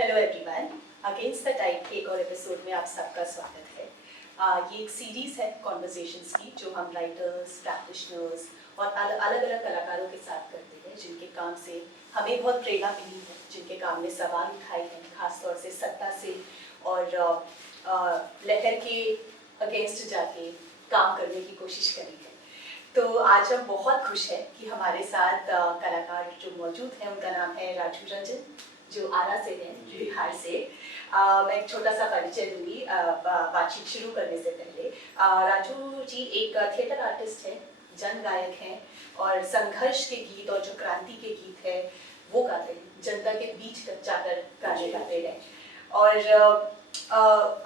Hello everyone, against the tide के एक और एपिसोड में आप सबका स्वागत है। ये एक सीरीज़ है कॉन्वर्सेशंस की जो हम राइटर्स, प्रैक्टिशनर्स और अलग अलग कलाकारों के साथ करते हैं, जिनके काम से हमें बहुत प्रेरणा मिली है, जिनके काम ने सवाल उठाए हैं, खासतौर से सत्ता से और लहर के अगेंस्ट जाके काम करने की कोशिश करी है। तो आज हम बहुत खुश हैं कि हमारे साथ कलाकार जो मौजूद हैं, उनका नाम है राजू रंजन, जो आरा से हैं, बिहार से। मैं एक छोटा सा परिचय दूंगी बातचीत शुरू करने से पहले। राजू जी एक थिएटर आर्टिस्ट हैं, जन गायक हैं और संघर्ष के गीत और जो क्रांति के गीत है वो गाते हैं, जनता के बीच जाकर गाने गाते हैं। और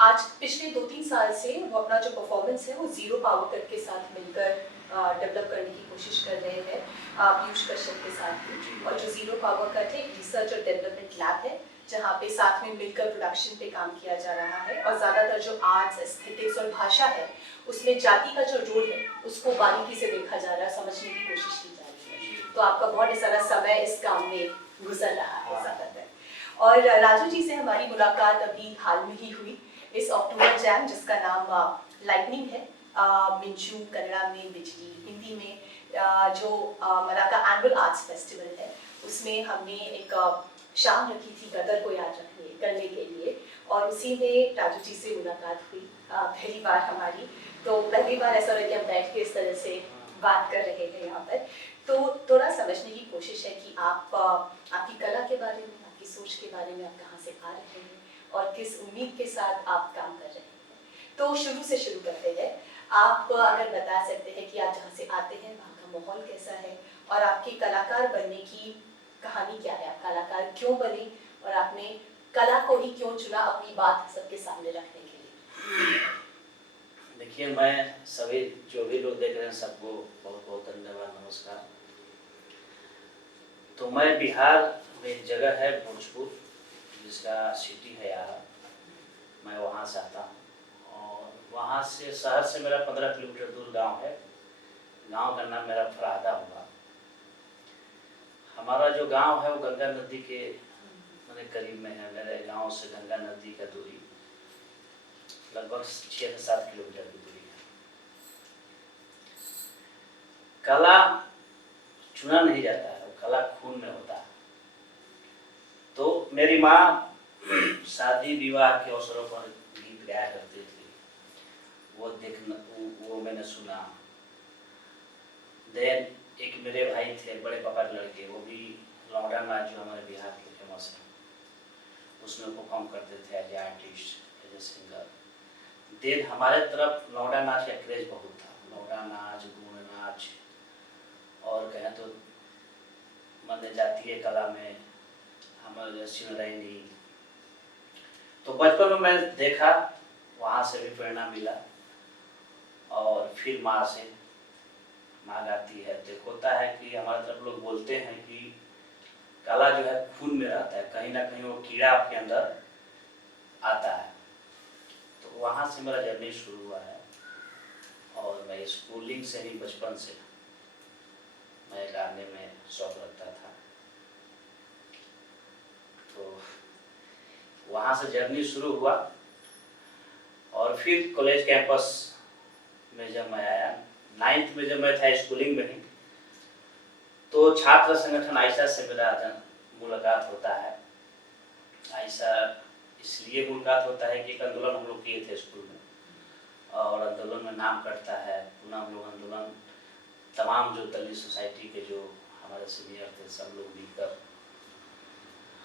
आज पिछले 2-3 साल से वो अपना जो परफॉर्मेंस है वो जीरो पावर कट के साथ मिलकर डेवलप करने की कोशिश कर रहे हैं, पीयूष कश्यप के साथ भी। और जो जीरो पावर कट है एक रिसर्च और डेवलपमेंट लैब है, जहाँ पे साथ में मिलकर प्रोडक्शन पे काम किया जा रहा है। और ज़्यादातर जो आर्ट्स, एस्थेटिक्स और भाषा है उसमें जाति का जो रोल है उसको बारीकी से देखा जा रहा है, समझने की कोशिश की जा रही है। तो आपका बहुत सारा समय इस काम में गुजर रहा है ज़्यादातर। और राजू जी से हमारी मुलाकात अभी हाल में ही हुई इस अक्टूबर जैम, जिसका नाम लाइटनिंग है, मिंचू कन्नड़ा में बिजली, हिंदी में जो मलाका एनुअल आर्ट्स फेस्टिवल है, उसमें हमने एक शाम रखी थी गदर को याद करने के लिए। और उसी में राजू जी से मुलाकात हुई पहली बार हमारी। तो पहली बार ऐसा रहा कि हम बैठ के इस तरह से बात कर रहे हैं यहाँ पर। तो थोड़ा समझने की कोशिश है कि आप आपकी कला के बारे में, आपकी सोच के बारे में, आप कहाँ से आ रहे हैं और किस उम्मीद के साथ आप काम कर रहे हैं। तो शुरू से शुरू करते हैं। आप अगर बता सकते हैं कि आप जहाँ से आते हैं वहाँ का माहौल कैसा है और आपके कलाकार बनने की कहानी क्या है, आप कलाकार क्यों बने और आपने कला को ही क्यों चुना अपनी बात सबके सामने रखने के लिए। देखिए, मैं सभी जो भी लोग देख रहे हैं सबको बहुत बहुत धन्यवाद, नमस्कार। तो मैं बिहार में एक जगह है भोजपुर, जिसका सिटी है यार, मैं वहाँ से आता हूँ। और वहाँ से शहर से मेरा 15 किलोमीटर दूर गांव है। गांव का नाम मेरा फरादा हुआ। हमारा जो गांव है वो गंगा नदी के मेरे करीब में है। मेरे गांव से गंगा नदी का दूरी लगभग 6 से 7 किलोमीटर की दूरी है। कला चुना नहीं जाता है, कला खून में होता है। तो मेरी माँ शादी विवाह के अवसरों पर गीत गाया करती थी, वो मैंने सुना। देन एक मेरे भाई थे, बड़े पापा के लड़के, वो भी लौंडा नाच जो हमारे बिहार के फेमस है उसमें परफॉर्म करते थे as a artist, as a singer. Then हमारे तरफ लौंडा नाच का क्रेज बहुत था। लौंडा नाच, गुण नाच और कहें तो मन जातीय कला में हमारे सिमरैनी। तो बचपन में मैं देखा, वहाँ से भी प्रेरणा मिला। और फिर माँ से, माँ गाती है तो होता है कि हमारे तरफ लोग बोलते हैं कि कला जो है खून में रहता है, कहीं ना कहीं वो कीड़ा आपके अंदर आता है। तो वहाँ से मेरा जर्नी शुरू हुआ है। और मैं स्कूलिंग से ही, बचपन से मैं गाने में शौक रखता था। तो वहाँ से जर्नी शुरू हुआ। और फिर कॉलेज कैंपस में जब मैं आया, 9th में जब मैं था स्कूलिंग में ही, तो छात्र संगठन आयशा से मेरा मुलाकात होता है। आयशा इसलिए मुलाकात होता है कि एक आंदोलन हम लोग किए थे स्कूल में, और आंदोलन में नाम कटता है। पुनः हम लोग आंदोलन, तमाम जो दलित सोसाइटी के जो हमारे सीनियर थे सब लोग मिलकर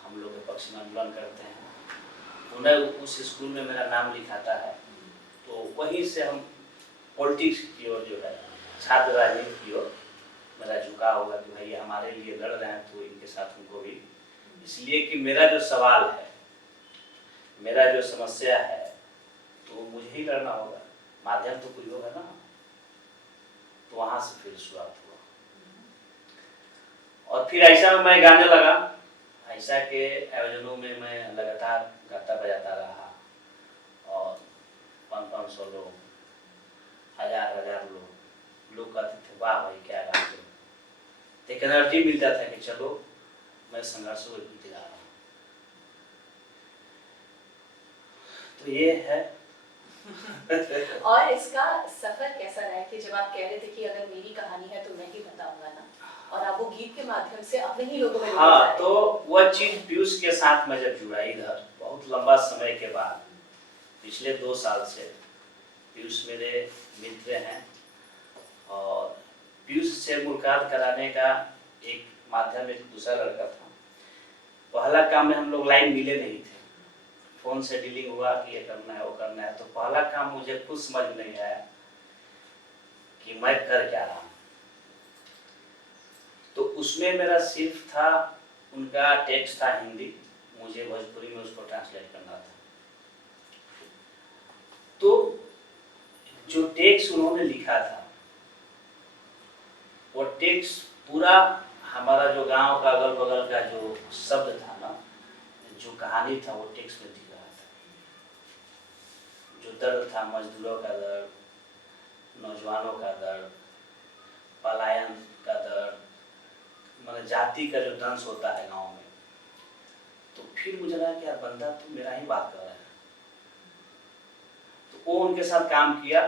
हम लोग के पक्ष में आंदोलन करते हैं। उन्हें उस स्कूल में मेरा नाम लिखाता है। तो वहीं से हम पॉलिटिक्स की ओर, जो है छात्र राजनीति की ओर मेरा झुकाव होगा कि भाई हमारे लिए लड़ रहे हैं तो इनके साथ उनको भी। इसलिए कि मेरा जो सवाल है, मेरा जो समस्या है, तो मुझे ही लड़ना होगा, माध्यम तो कोई होगा ना। तो वहाँ से फिर शुरुआत हुआ। और फिर ऐसा में मैं गाने लगा। ऐसा के आयोजनों में मैं लगातार गाता बजाता रहा। और 500 लोग, 1000 लोग कहते थे वाह भाई क्या गाते हो। तो एक एनर्जी मिलता था कि चलो मैं संघर्ष को गीत गा रहा हूँ। तो ये है। और इसका सफर कैसा रहा है कि जब आप कह रहे थे कि अगर मेरी कहानी है तो मैं ही बताऊंगा ना, और आप वो गीत के माध्यम से अपने ही लोगों में लेके जा रहे हाँ, हैं। तो वह चीज पीयूष के साथ मैं जब जुड़ा इधर बहुत लंबा समय के बाद, पिछले 2 साल से पीयूष मेरे मित्र हैं, और पीयूष से मुलाकात कराने का एक माध्यम एक दूसरा लड़का था। पहला काम में हम लोग लाइन मिले नहीं थे, फोन से डीलिंग हुआ कि ये करना है वो करना है। तो पहला काम मुझे खुद समझ नहीं आया कि मैं कर क्या रहा हूँ। तो उसमें मेरा सिर्फ था, उनका टेक्स्ट था हिंदी, मुझे भोजपुरी में उसको ट्रांसलेट करना था। तो जो टेक्स्ट उन्होंने लिखा था वो टेक्स्ट पूरा हमारा जो गांव का अगल बगल का जो शब्द था ना, जो कहानी था, वो टेक्स्ट में दिख रहा था। जो दर्द था, मजदूरों का दर्द, नौजवानों का दर्द, पलायन का दर्द, मतलब जाति का जो दंश होता है गांव में। तो फिर मुझे लगा कि यार बंदा तो मेरा ही बात कर रहा है। तो वो उनके साथ काम किया,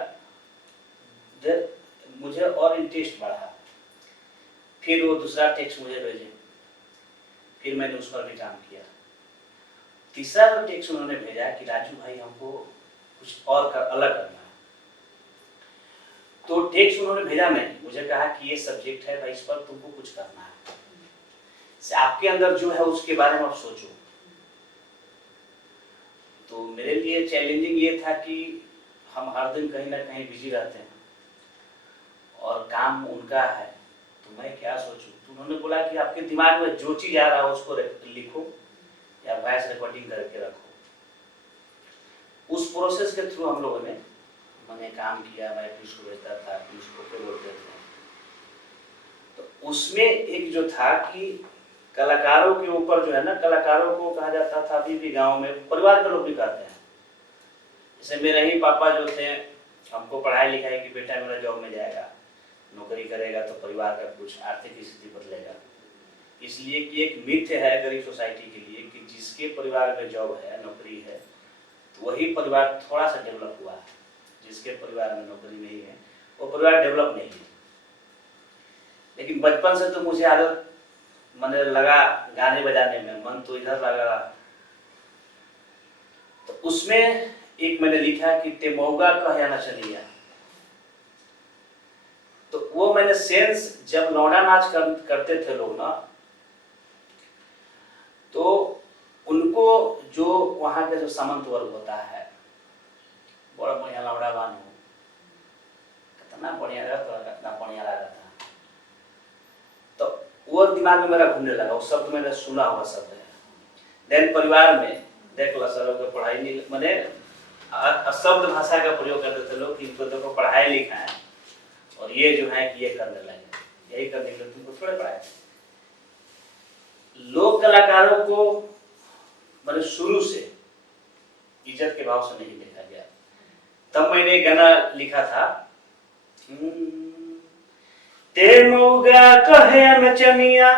मुझे और इंटरेस्ट बढ़ा। फिर वो दूसरा टेक्स्ट मुझे भेजे, फिर मैंने उस पर भी काम किया। तीसरा जो टेक्स्ट उन्होंने भेजा कि राजू भाई हमको कुछ और अलग करना है। तो टेक्स्ट उन्होंने भेजा नहीं, मुझे कहा कि ये सब्जेक्ट है भाई, इस पर तुमको कुछ करना है, आपके अंदर जो है उसके बारे में आप सोचो। तो मेरे लिए चैलेंजिंग ये था कि हम हर दिन कहीं ना कहीं बिजी रहते हैं और काम उनका है, तो मैं क्या सोचूं। तो उन्होंने बोला कि आपके दिमाग में जो चीज आ रहा है उसको लिखो या वॉइस रिकॉर्डिंग करके रखो। उस प्रोसेस के थ्रू हम लोगों ने मैंने काम किया। मैं पीयूष को भेजता था, पीयूष को फिर बोलते थे। तो उसमें एक जो था कि कलाकारों के ऊपर जो है ना, कलाकारों को कहा जाता था अभी भी गांव में, परिवार के लोग भी कहते हैं। जैसे मेरे ही पापा जो थे, हमको पढ़ाई लिखाई कि बेटा मेरा जॉब में जाएगा, नौकरी करेगा तो परिवार का कुछ आर्थिक स्थिति बदलेगा। इसलिए कि एक मिथ है गरीब सोसाइटी के लिए कि जिसके परिवार में जॉब है, नौकरी है, तो वही परिवार थोड़ा सा डेवलप हुआ है। जिसके परिवार में नौकरी नहीं है वो परिवार डेवलप नहीं है। लेकिन बचपन से तो मुझे आदत मैंने लगा गाने बजाने में, मन तो इधर लगा। तो उसमें एक मैंने लिखा कि ते मौगा कह ना चलिया। तो वो मैंने सेंस, जब लौंडा नाच करते थे लोग ना, तो उनको जो वहां का जो सामंत वर्ग होता है, बड़ा बढ़िया लौंडा बान हो, कितना बढ़िया लगा तो कितना बढ़िया लगा था। तो वो दिमाग में मेरा घूमने लगा, वो शब्द मैंने सुना हुआ शब्द है। देन परिवार में देख लो सर लोग पढ़ाई नहीं, मैंने शब्द भाषा का प्रयोग करते थे लोग कि इनको देखो पढ़ाई लिखा है और ये जो है कि ये करने लगे, यही करने के लिए तुमको थोड़े पढ़ाए। लोक कलाकारों को मैंने शुरू से इज्जत के भाव से नहीं देखा गया। तब मैंने गाना लिखा था, ते मौगा कहे नचनिया,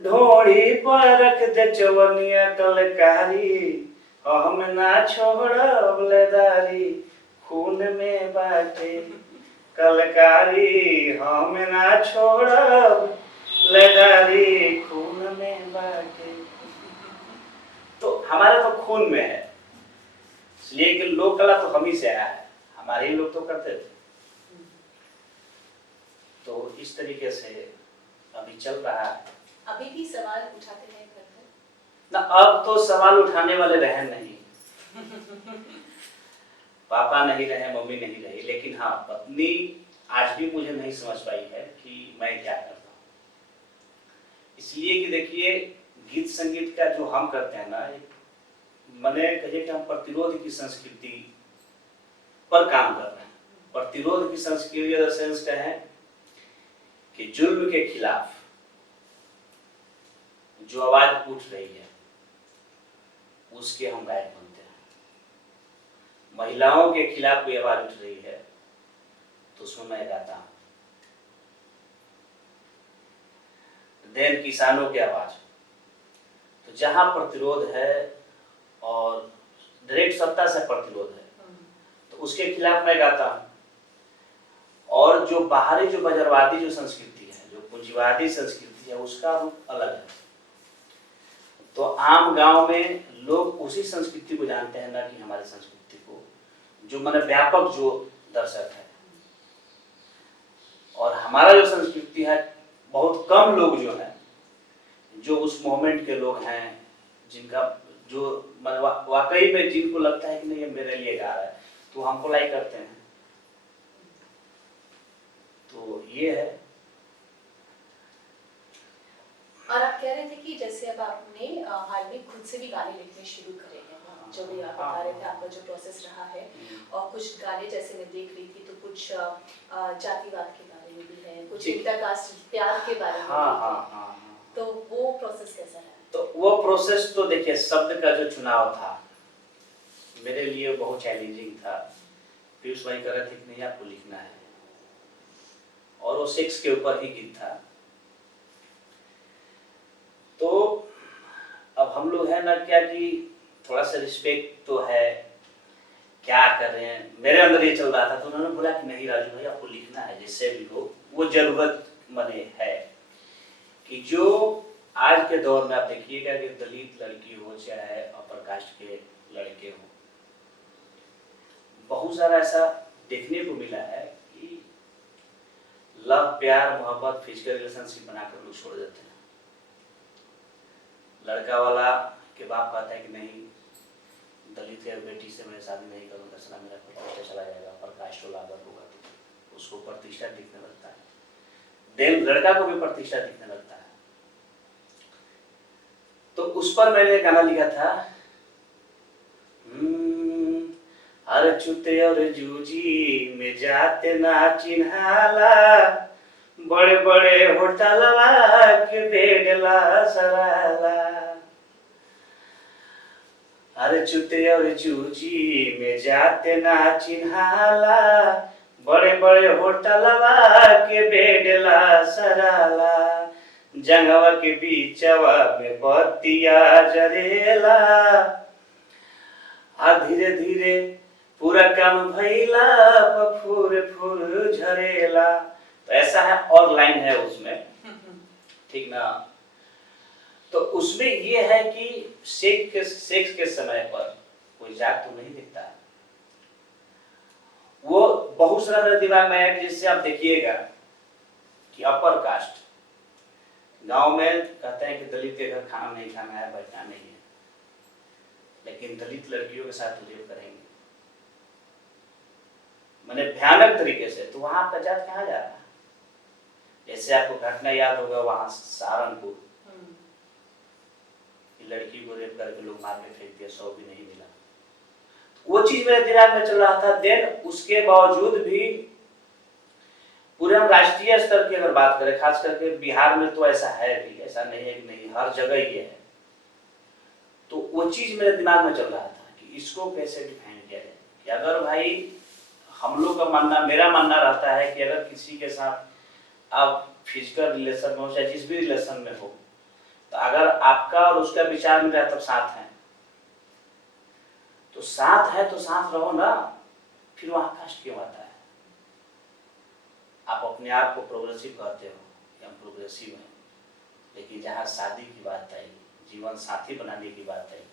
ढोड़ी पर रख दे चवनिया, कलकारी हम ना छोड़ब लेदारी, खून में बाटे कलकारी हम ना छोड़ब लेदारी, खून में बाटे। तो हमारा तो खून में है, इसलिए कि लोक कला तो हम ही से आया है, हमारे ही लोग तो करते थे। तो इस तरीके से अभी चल रहा है। अभी भी सवाल उठाते हैं घर पर? ना, अब तो सवाल उठाने वाले रहे नहीं। पापा नहीं रहे, मम्मी नहीं रही, लेकिन हाँ पत्नी आज भी मुझे नहीं समझ पाई है कि मैं क्या करता हूँ। इसलिए कि देखिए गीत संगीत का जो हम करते हैं ना, मैंने कहे कि हम प्रतिरोध की संस्कृति पर काम कर रहे हैं। प्रतिरोध की संस्कृति सेंस कहें कि जुल्म के खिलाफ जो आवाज उठ रही है उसके हम गायक बनते हैं। महिलाओं के खिलाफ कोई आवाज उठ रही है तो उसमें मैं गाता हूं। देन किसानों की आवाज, तो जहां प्रतिरोध है और डायरेक्ट सत्ता से प्रतिरोध है, तो उसके खिलाफ मैं गाता हूँ। और जो बाहरी जो बजरवादी जो संस्कृति है, जो पूंजीवादी संस्कृति है, उसका रूप अलग है। तो आम गांव में लोग उसी संस्कृति को जानते हैं, ना कि हमारी संस्कृति को, जो मन व्यापक जो दर्शक है। और हमारा जो संस्कृति है, बहुत कम लोग जो है, जो उस मोमेंट के लोग हैं, जिनका जो वाकई में जिनको लगता है कि नहीं ये मेरे लिए गा रहा है, तो हमको लाइक करते हैं। तो ये है। और आप कह रहे थे कि जैसे अब आपने हाल में खुद से भी गाने लिखने शुरू करे हैं, जो भी आप बता रहे थे आपका जो प्रोसेस रहा है, और कुछ गाने जैसे मैं देख रही थी तो कुछ जातिवाद के बारे में भी है, कुछ इंटरकास्ट प्यार के बारे में भी है। तो वो प्रोसेस कैसा है? तो वो प्रोसेस तो देखिए, शब्द का जो चुनाव था मेरे लिए बहुत चैलेंजिंग था। पीयूष भाई कह रहे थे कि नहीं आपको लिखना है, और वो सेक्स के ऊपर ही गीत था। तो अब हम लोग है ना क्या कि थोड़ा सा रिस्पेक्ट तो है, क्या कर रहे हैं, मेरे अंदर ये चल रहा था। तो उन्होंने बोला कि नहीं राजू भाई आपको लिखना है, जिससे भी हो। वो जरूरत मने है कि जो आज के दौर में आप देखिएगा कि दलित लड़की हो चाहे अपर कास्ट के लड़के हो, बहुत सारा ऐसा देखने को मिला है कि लव, प्यार, मोहब्बत, फिजिकल रिलेशनशिप बनाकर लोग छोड़ देते हैं। लड़का वाला के बाप कहता है कि नहीं, दलित के बेटी से मैं शादी नहीं करूँगा, सला मेरा प्रतिष्ठा चला जाएगा, पर कास्ट वाला अगर होगा तो उसको प्रतिष्ठा दिखने लगता है, देन लड़का को भी प्रतिष्ठा दिखने लगता है। तो उस पर मैंने गाना लिखा था, हर चुते और जूजी में जाते ना चिन्हाला, बड़े बड़े होटलवा के बेडला सराला। हर चुते और जूजी में जाते ना चिन्हाला, बड़े बड़े होटलवा के बेडला सराला। जंगवा के बीचवा में बत्तिया जरेला, आ धीरे धीरे पूरा काम भैला, फूर फूर झरेला। तो ऐसा है, और लाइन है उसमें, ठीक ना। तो उसमें ये है कि सेक्स के समय पर कोई जात तो नहीं दिखता है। वो बहुत सारा मेरे दिमाग में है, जिससे आप देखिएगा कि अपर कास्ट गांव में कहते हैं कि दलित के घर खाना नहीं खाना है, बैठना नहीं है, लेकिन दलित लड़कियों के साथ रेप करेंगे, मैंने भयानक तरीके से। तो वहां आपका जात कहाँ जा रहा है? जैसे आपको घटना याद होगा वहां सहारनपुर, लड़की को रेप करके लोग मार के फेंक दिया, 100 भी नहीं मिला। वो चीज मेरे दिमाग में चल रहा था। देन उसके बावजूद भी पूरे हम राष्ट्रीय स्तर की अगर बात करें, खास करके बिहार में तो ऐसा है भी, ऐसा नहीं है कि नहीं, हर जगह ये है। तो वो चीज मेरे दिमाग में चल रहा था कि इसको कैसे डिफाइन किया जाए। कि अगर भाई हम लोग का मानना, मेरा मानना रहता है कि अगर किसी के साथ आप फिजिकल रिलेशन में हो चाहे जिस भी रिलेशन में हो, तो अगर आपका और उसका विचार मिल रहा है तब साथ है, तो साथ है तो साथ रहो ना, फिर वहां कास्ट क्यों आता है? आप अपने आप को प्रोग्रेसिव कहते हो कि हम प्रोग्रेसिव हैं, लेकिन जहाँ शादी की बात आई, जीवन साथी बनाने की बात आई,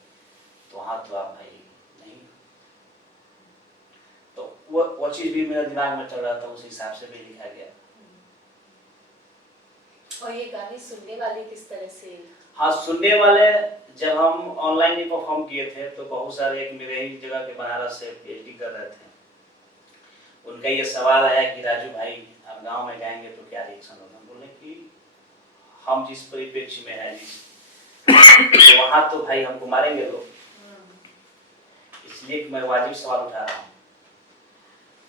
तो वहां तो आप भाई नहीं। तो वो चीज भी मेरे दिमाग में चल रहा था, उस हिसाब से भी लिखा गया। और ये गाने सुनने वाले किस तरह से? हाँ, सुनने वाले जब हम ऑनलाइन ही परफॉर्म किए थे, तो बहुत सारे, एक मेरे ही जगह के बनारस से पीएचडी कर रहे थे, उनका ये सवाल आया कि राजू भाई आप गांव में गाएंगे तो क्या रिएक्शन होगा? बोले कि हम जिस परिप्रेक्ष्य में है तो वहां तो भाई हमको मारेंगे लोग, इसलिए मैं वाजिब सवाल उठा रहा हूँ,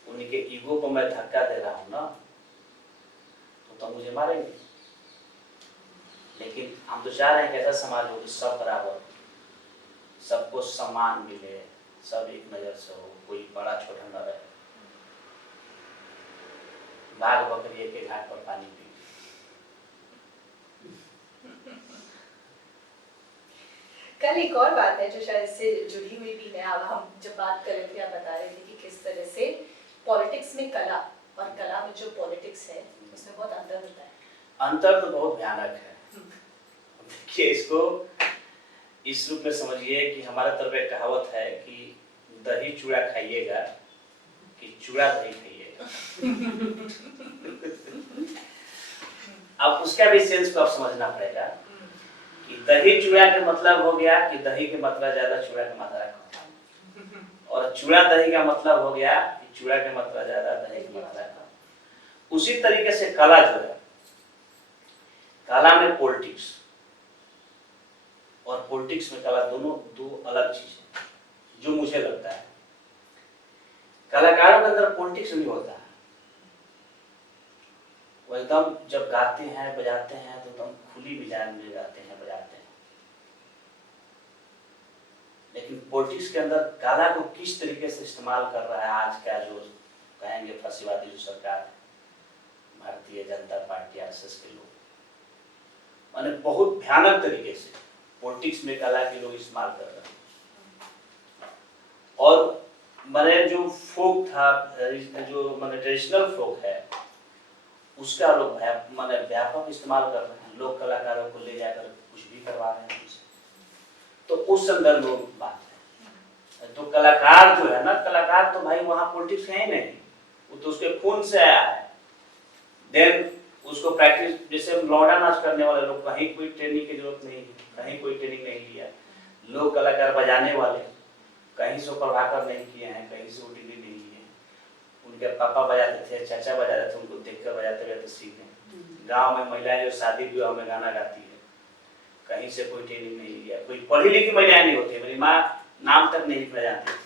उनके ईगो को मैं धक्का दे रहा हूँ ना, तो मुझे मारेंगे। लेकिन हम तो चाह रहे हैं कि ऐसा समाज हो कि सब बराबर, सबको सम्मान मिले, सब एक नजर से हो, कोई बड़ा छोटा न रहे। बाघ बकरी के घाट पर पानी पी। कल एक और बात है जो शायद इससे जुड़ी हुई भी है। अब हम जब बात कर रहे थे, आप बता रहे थे कि किस तरह से पॉलिटिक्स में कला और कला में जो पॉलिटिक्स है उसमें बहुत अंतर होता है। अंतर तो बहुत भयानक है। देखिए, इसको इस रूप में समझिए कि हमारे तरफ एक कहावत है कि दही चूड़ा खाइएगा कि चूड़ा दही खाइएगा। अब उसका भी सेंस को आप समझना पड़ेगा कि दही चूड़ा का मतलब हो गया कि दही की मात्रा ज्यादा, चूड़ा की मात्रा कम, और चूड़ा दही का मतलब हो गया कि चूड़ा की मात्रा ज्यादा, दही की मात्रा कम। उसी तरीके से कला जो है, कला में पॉलिटिक्स और पॉलिटिक्स में कला दोनों दो अलग चीज है। जो मुझे लगता है कलाकारों के अंदर पॉलिटिक्स नहीं होता है। वो एकदम जब गाते हैं बजाते हैं तो एकदम खुली मिजाज में गाते हैं बजाते हैं। लेकिन पॉलिटिक्स के अंदर कला को किस तरीके से इस्तेमाल कर रहा है आज का जो कहेंगे फैसिवादी जो सरकार, भारतीय जनता पार्टी, आरएसएस के लोग, माने बहुत भयानक तरीके से पॉलिटिक्स में कला के लोग इस्तेमाल कर रहे हैं। और मैंने जो फोक था, जो मैंने ट्रेडिशनल फोक है, उसका लोग माने व्यापक इस्तेमाल कर रहे हैं। लोग कलाकारों को ले जाकर कुछ भी करवा रहे हैं उनसे। तो उस संदर्भ में बात है। तो कलाकार जो है ना, कलाकार तो भाई वहाँ पॉलिटिक्स है ही नहीं, वो तो उसके खून से आया है। देन उसको प्रैक्टिस, जैसे लौंडा नाच करने वाले लोग, कहीं कोई ट्रेनिंग की जरूरत नहीं है, कहीं कोई ट्रेनिंग नहीं लिया। लोग कलाकार बजाने वाले कहीं से प्रभाकर नहीं किए हैं, कहीं से डिग्री नहीं लिए। उनके पापा बजाते थे, चाचा बजाते थे, उनको देखकर बजाते हुए तो सीखे। गांव में महिलाएं जो शादी विवाह में गाना गाती है, कहीं से कोई ट्रेनिंग नहीं लिया। कोई पढ़ी लिखी महिलाएं नहीं होती। मेरी माँ नाम तक नहीं लिखना जानती थी,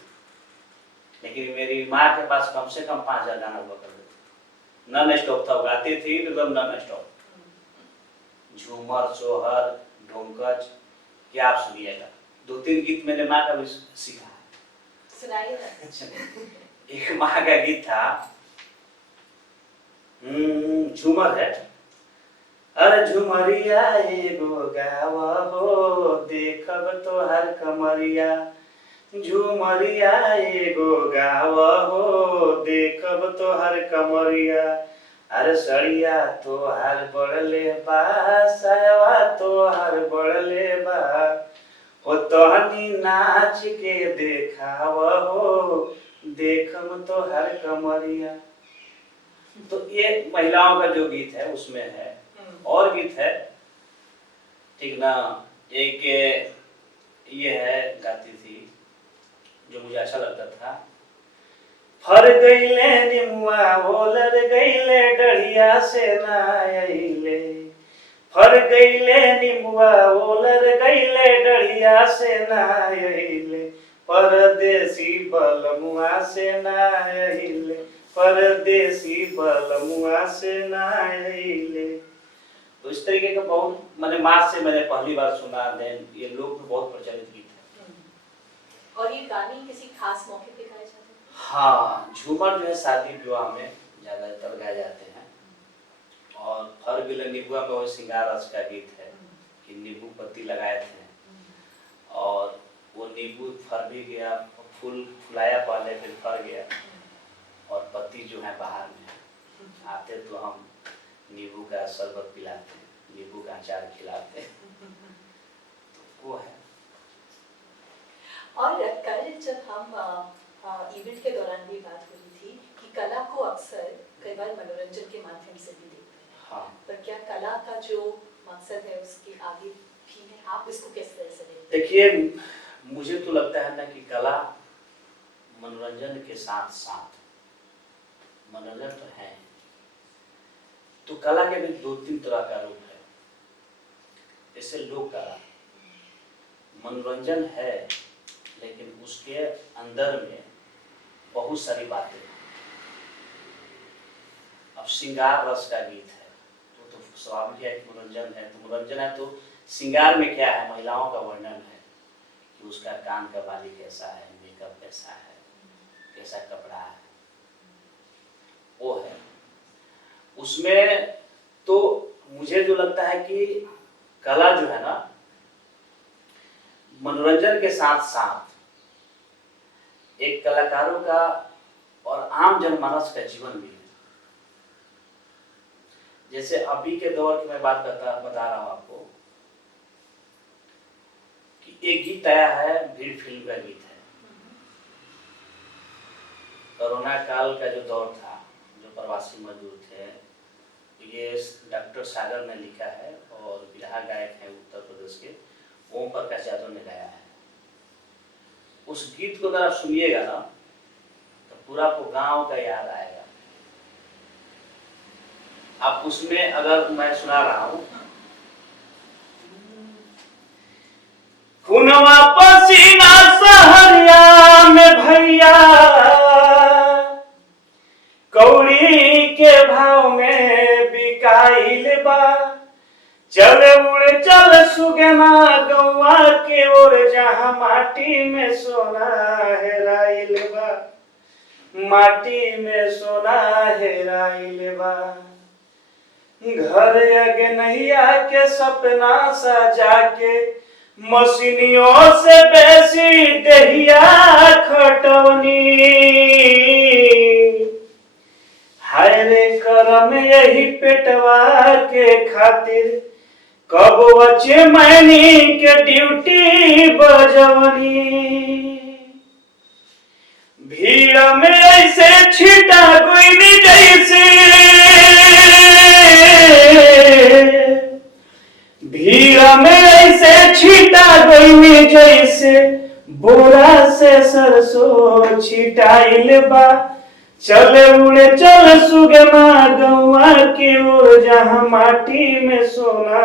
लेकिन मेरी माँ के पास कम से कम 5000 गाना हुआ करते थे। नॉन स्टॉप था, गाती थी एकदम नॉन स्टॉप। झूमर, सोहर, ढोंकच, क्या आप सुनिएगा। 2-3 गीत मैंने माँ का भी सीखा है। सुनाइए ना। एक माँ का गीत था, झूमर है। अरे झुमरिया एगो गावा हो, देखब तो हर कमरिया। झुमरिया एगो गावा हो, देखब तो हर कमरिया। अरे सड़िया तो हर बढ़ले बा, सायवा तो हर बढ़ले बा। हो तोहनी नाच के देखाव हो, देखम तो हर कमरिया। तो ये महिलाओं का जो गीत है उसमें है। और गीत है, ठीक ना, एक ये है, गाती थी जो मुझे अच्छा लगता था। फर गईले निमुआ बोलर गईले, डढ़िया से ना आइले। फर गईले निमुआ बोलर गईले, डढ़िया से ना आइले। परदेसी बलमुआ से ना आइले, परदेसी बलमुआ से ना आइले। तो इस तरीके का बहुत मैंने माँ से मैंने पहली बार सुना। देन ये लोग भी बहुत प्रचलित गीत है। और ये गाने किसी खास मौके पे गाए जाते हैं? हाँ, झूमर जो है शादी विवाह में ज्यादातर गाए जाते हैं। और फर गिले नीबुआ में वो श्रृंगार रस का गीत है कि नींबू पत्ती लगाए थे और वो नींबू फर भी गया, फूल फुलाया पहले, फिर फर गया और पत्ती जो है बाहर में आते तो हम नींबू का शरबत पिलाते, नींबू का अचार खिलाते। तो वो है। और कल जब हम इवेंट के दौरान भी बात हो रही थी कि कला को अक्सर कई बार मनोरंजन के माध्यम से भी देखते हैं। हाँ। पर क्या कला का जो मकसद है उसके आगे भी है? आप इसको किस तरह से देखते हैं? देखिए, मुझे तो लगता है ना कि कला मनोरंजन के साथ साथ, मनोरंजन तो है, तो कला के भी 2-3 तरह का रूप है। जैसे लोक कला मनोरंजन है, लेकिन उसके अंदर में बहुत सारी बातें। अब श्रृंगार रस का गीत है तो स्वाभाविक है कि मनोरंजन है। तो मनोरंजन है तो श्रृंगार में क्या है, महिलाओं का वर्णन है कि उसका कान का बाली कैसा है, मेकअप कैसा है, कैसा कपड़ा है, वो है उसमें। तो मुझे जो लगता है कि कला जो है ना, मनोरंजन के साथ साथ एक कलाकारों का और आम जनमानस का जीवन भी है। जैसे अभी के दौर की मैं बात बता रहा हूं आपको कि एक गीत आया है, भीड़ फिल्म का गीत है। कोरोना काल का जो दौर था, जो प्रवासी मजदूर थे, ये डॉक्टर सागर ने लिखा है और बिरहा गायक है उत्तर प्रदेश के ओम प्रकाश यादव ने गाया है। उस गीत को अगर आप सुनिएगा ना तो पूरा आपको गांव का याद आएगा। अब उसमें अगर मैं सुना रहा हूं, खुनवा पसीना सहरिया में भैया, कौड़ी के भाव में बिकाइल बा, चल उड़ चल सुगना गौवा के ओर, जहां माटी में सोना हेराइल बा, माटी में सोना हेराइल बा। घर अगनैया के सपना सजा के, मशीनियों से बेसी दहिया खटौनी, हाय रे करम यही पेटवा के खातिर, कब बचे मैनी के ड्यूटी बजवनी। भीड़ में ऐसे छिटा कोई जैसे, भीड़ में ऐसे छीटा गई जैसे, बोरा से सरसों छिटाइल बा, चल उड़े चल सुगमा गौवा की ओर, जहां माटी में सोना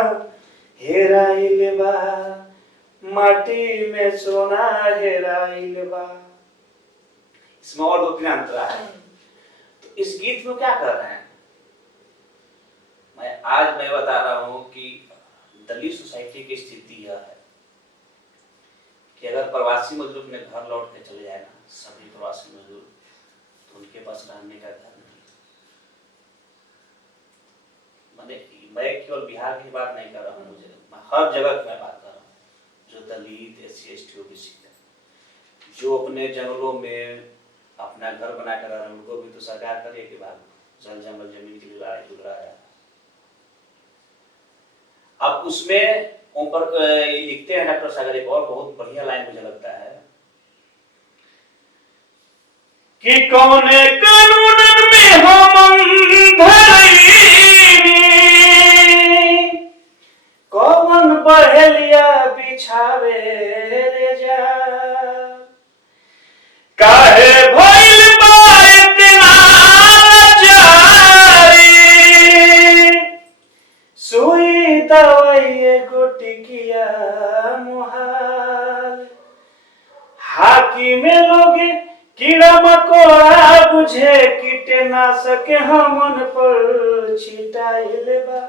हेराइल बा, माटी में सोना हेराइल बा। इसमें और दो तीन अंतरा है। तो इस गीत में क्या कर रहे हैं, मैं बता रहा हूं कि दलित सोसाइटी की स्थिति यह है कि अगर प्रवासी मजदूर अपने घर लौट के चले जाए ना, सभी प्रवासी मजदूर, तो उनके पास रहने का घर नहीं। मैं केवल बिहार की बात नहीं कर रहा हूँ, मुझे हर जगह की मैं बात कर रहा हूँ। जो दलित SC ST OBC जो अपने जंगलों में अपना घर बना कर रहे हैं, उनको भी तो सरकार करे कि भाग जल जंगल जमीन की लड़ाई लड़ रहा है। अब उसमें ऊपर लिखते हैं डॉक्टर सागर एक और बहुत बढ़िया लाइन मुझे लगता है कि कौन कानून में हम धरईनी, कौन बहेलिया बिछावे रे जा, काहे भइल बा इतना लाचारी, सुई दवाई गोटिकिया मुहाल, हाकी में लोग कीड़ा मकोड़ा बुझे, कीटनाशक हमन पर छिटाइल बा,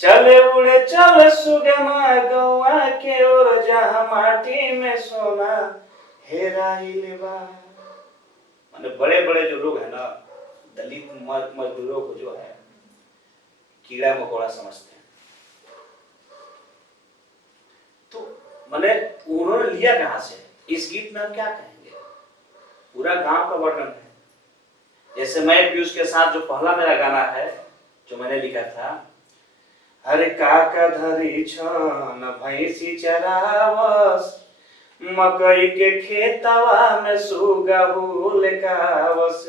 चले उड़े चल सुगमा गौवा के ओर, जहां माटी में सोना हेराइल बा। माने बड़े बड़े जो लोग हैं ना, दलित मजदूरों को जो है कीड़ा मकोड़ा समझते हैं। तो मैंने उन्होंने लिया कहां से? इस गीत में हम क्या कहेंगे, पूरा गांव का वर्णन है। जैसे मैं पीयूष के साथ जो पहला मेरा गाना है जो मैंने लिखा था, अरे काका धरी छन भैंसी चरावस, मकई के खेतवा में सुगा हुल कावस,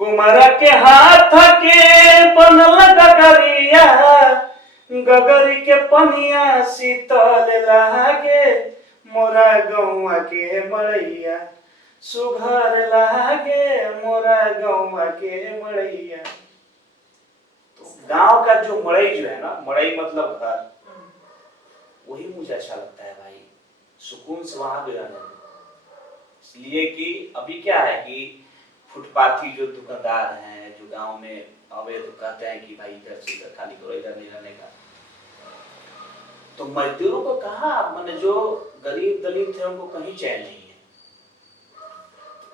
कुमारा के हाथ के बनल गगरिया, गगरी के पनिया शीतल लागे, मोरा गौवा के मड़ैया सुघर लागे, मोरा गौवा के मड़ैया। तो गांव का जो मड़ई जो है ना, मड़ई मतलब घर, वही मुझे अच्छा लगता है भाई, सुकून से वहां भी रहने। इसलिए कि अभी क्या है कि फुटपाथी जो दुकानदार हैं, जो गांव में आवे तो कहते हैं कि भाई इधर से इधर खाली करो, इधर नहीं रहने का। तो मजदूरों को कहा, माने जो गरीब दलित थे उनको कहीं चैन नहीं है।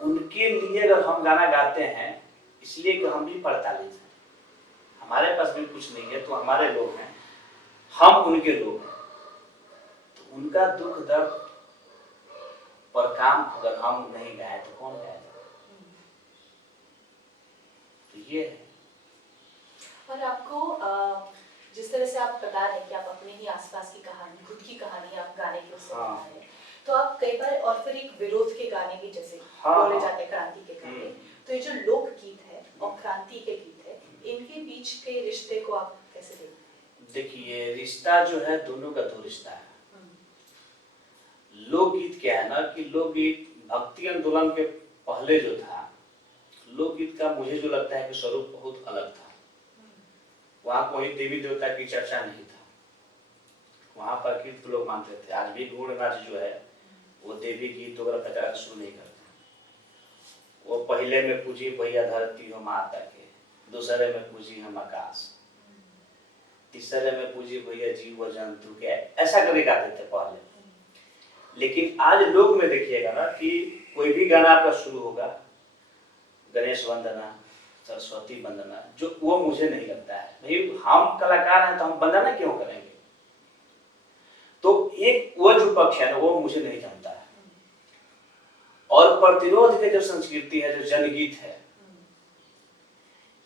उनके लिए अगर हम गाना गाते हैं, इसलिए कि हम भी पड़तालीस हैं, हमारे पास भी कुछ नहीं है, तो हमारे लोग हैं, हम उनके लोग हैं। तो उनका दुख दर्द पर काम अगर हम नहीं गाए तो कौन गाएगा? तो ये है। और आपको जिस तरह से आप बता रहे हैं कि आप अपने ही आसपास की कहानी, खुद की कहानी आप गाने के उससे बता रहे हैं, तो आप कई बार और फिर एक विरोध के गाने भी जैसे बोले जाते हैं, क्रांति के गाने, तो ये जो लोकगीत है और क्रांति के गीत है, इनके बीच के रिश्ते को आप कैसे देखते हैं? देखिए, रिश्ता जो है दोनों का दो रिश्ता है। लोकगीत क्या है ना कि लोकगीत भक्ति आंदोलन के पहले जो था, लोकगीत का मुझे जो लगता है कि स्वरूप बहुत अलग था। वहाँ कोई देवी देवता की चर्चा नहीं था, वहाँ प्रकृति लोग मानते थे। आज भी गौड़ नाच जो है वो देवी गीत वगैरह प्रचार शुरू नहीं करते। वो पहले में पूजी भैया धरती हो माता के, दूसरे में पूजी हम आकाश, तीसरे में पूजी भैया जीव जंतु के, ऐसा करके गाते थे पहले। लेकिन आज लोग में देखिएगा ना कि कोई भी गाना आपका शुरू होगा, गणेश वंदना, सरस्वती वंदना, जो वो मुझे नहीं लगता है। भाई हम कलाकार हैं तो हम वंदना क्यों करेंगे? तो एक वो जो पक्ष है ना वो मुझे नहीं जमता है। और प्रतिरोध की जो संस्कृति है, जो जनगीत है,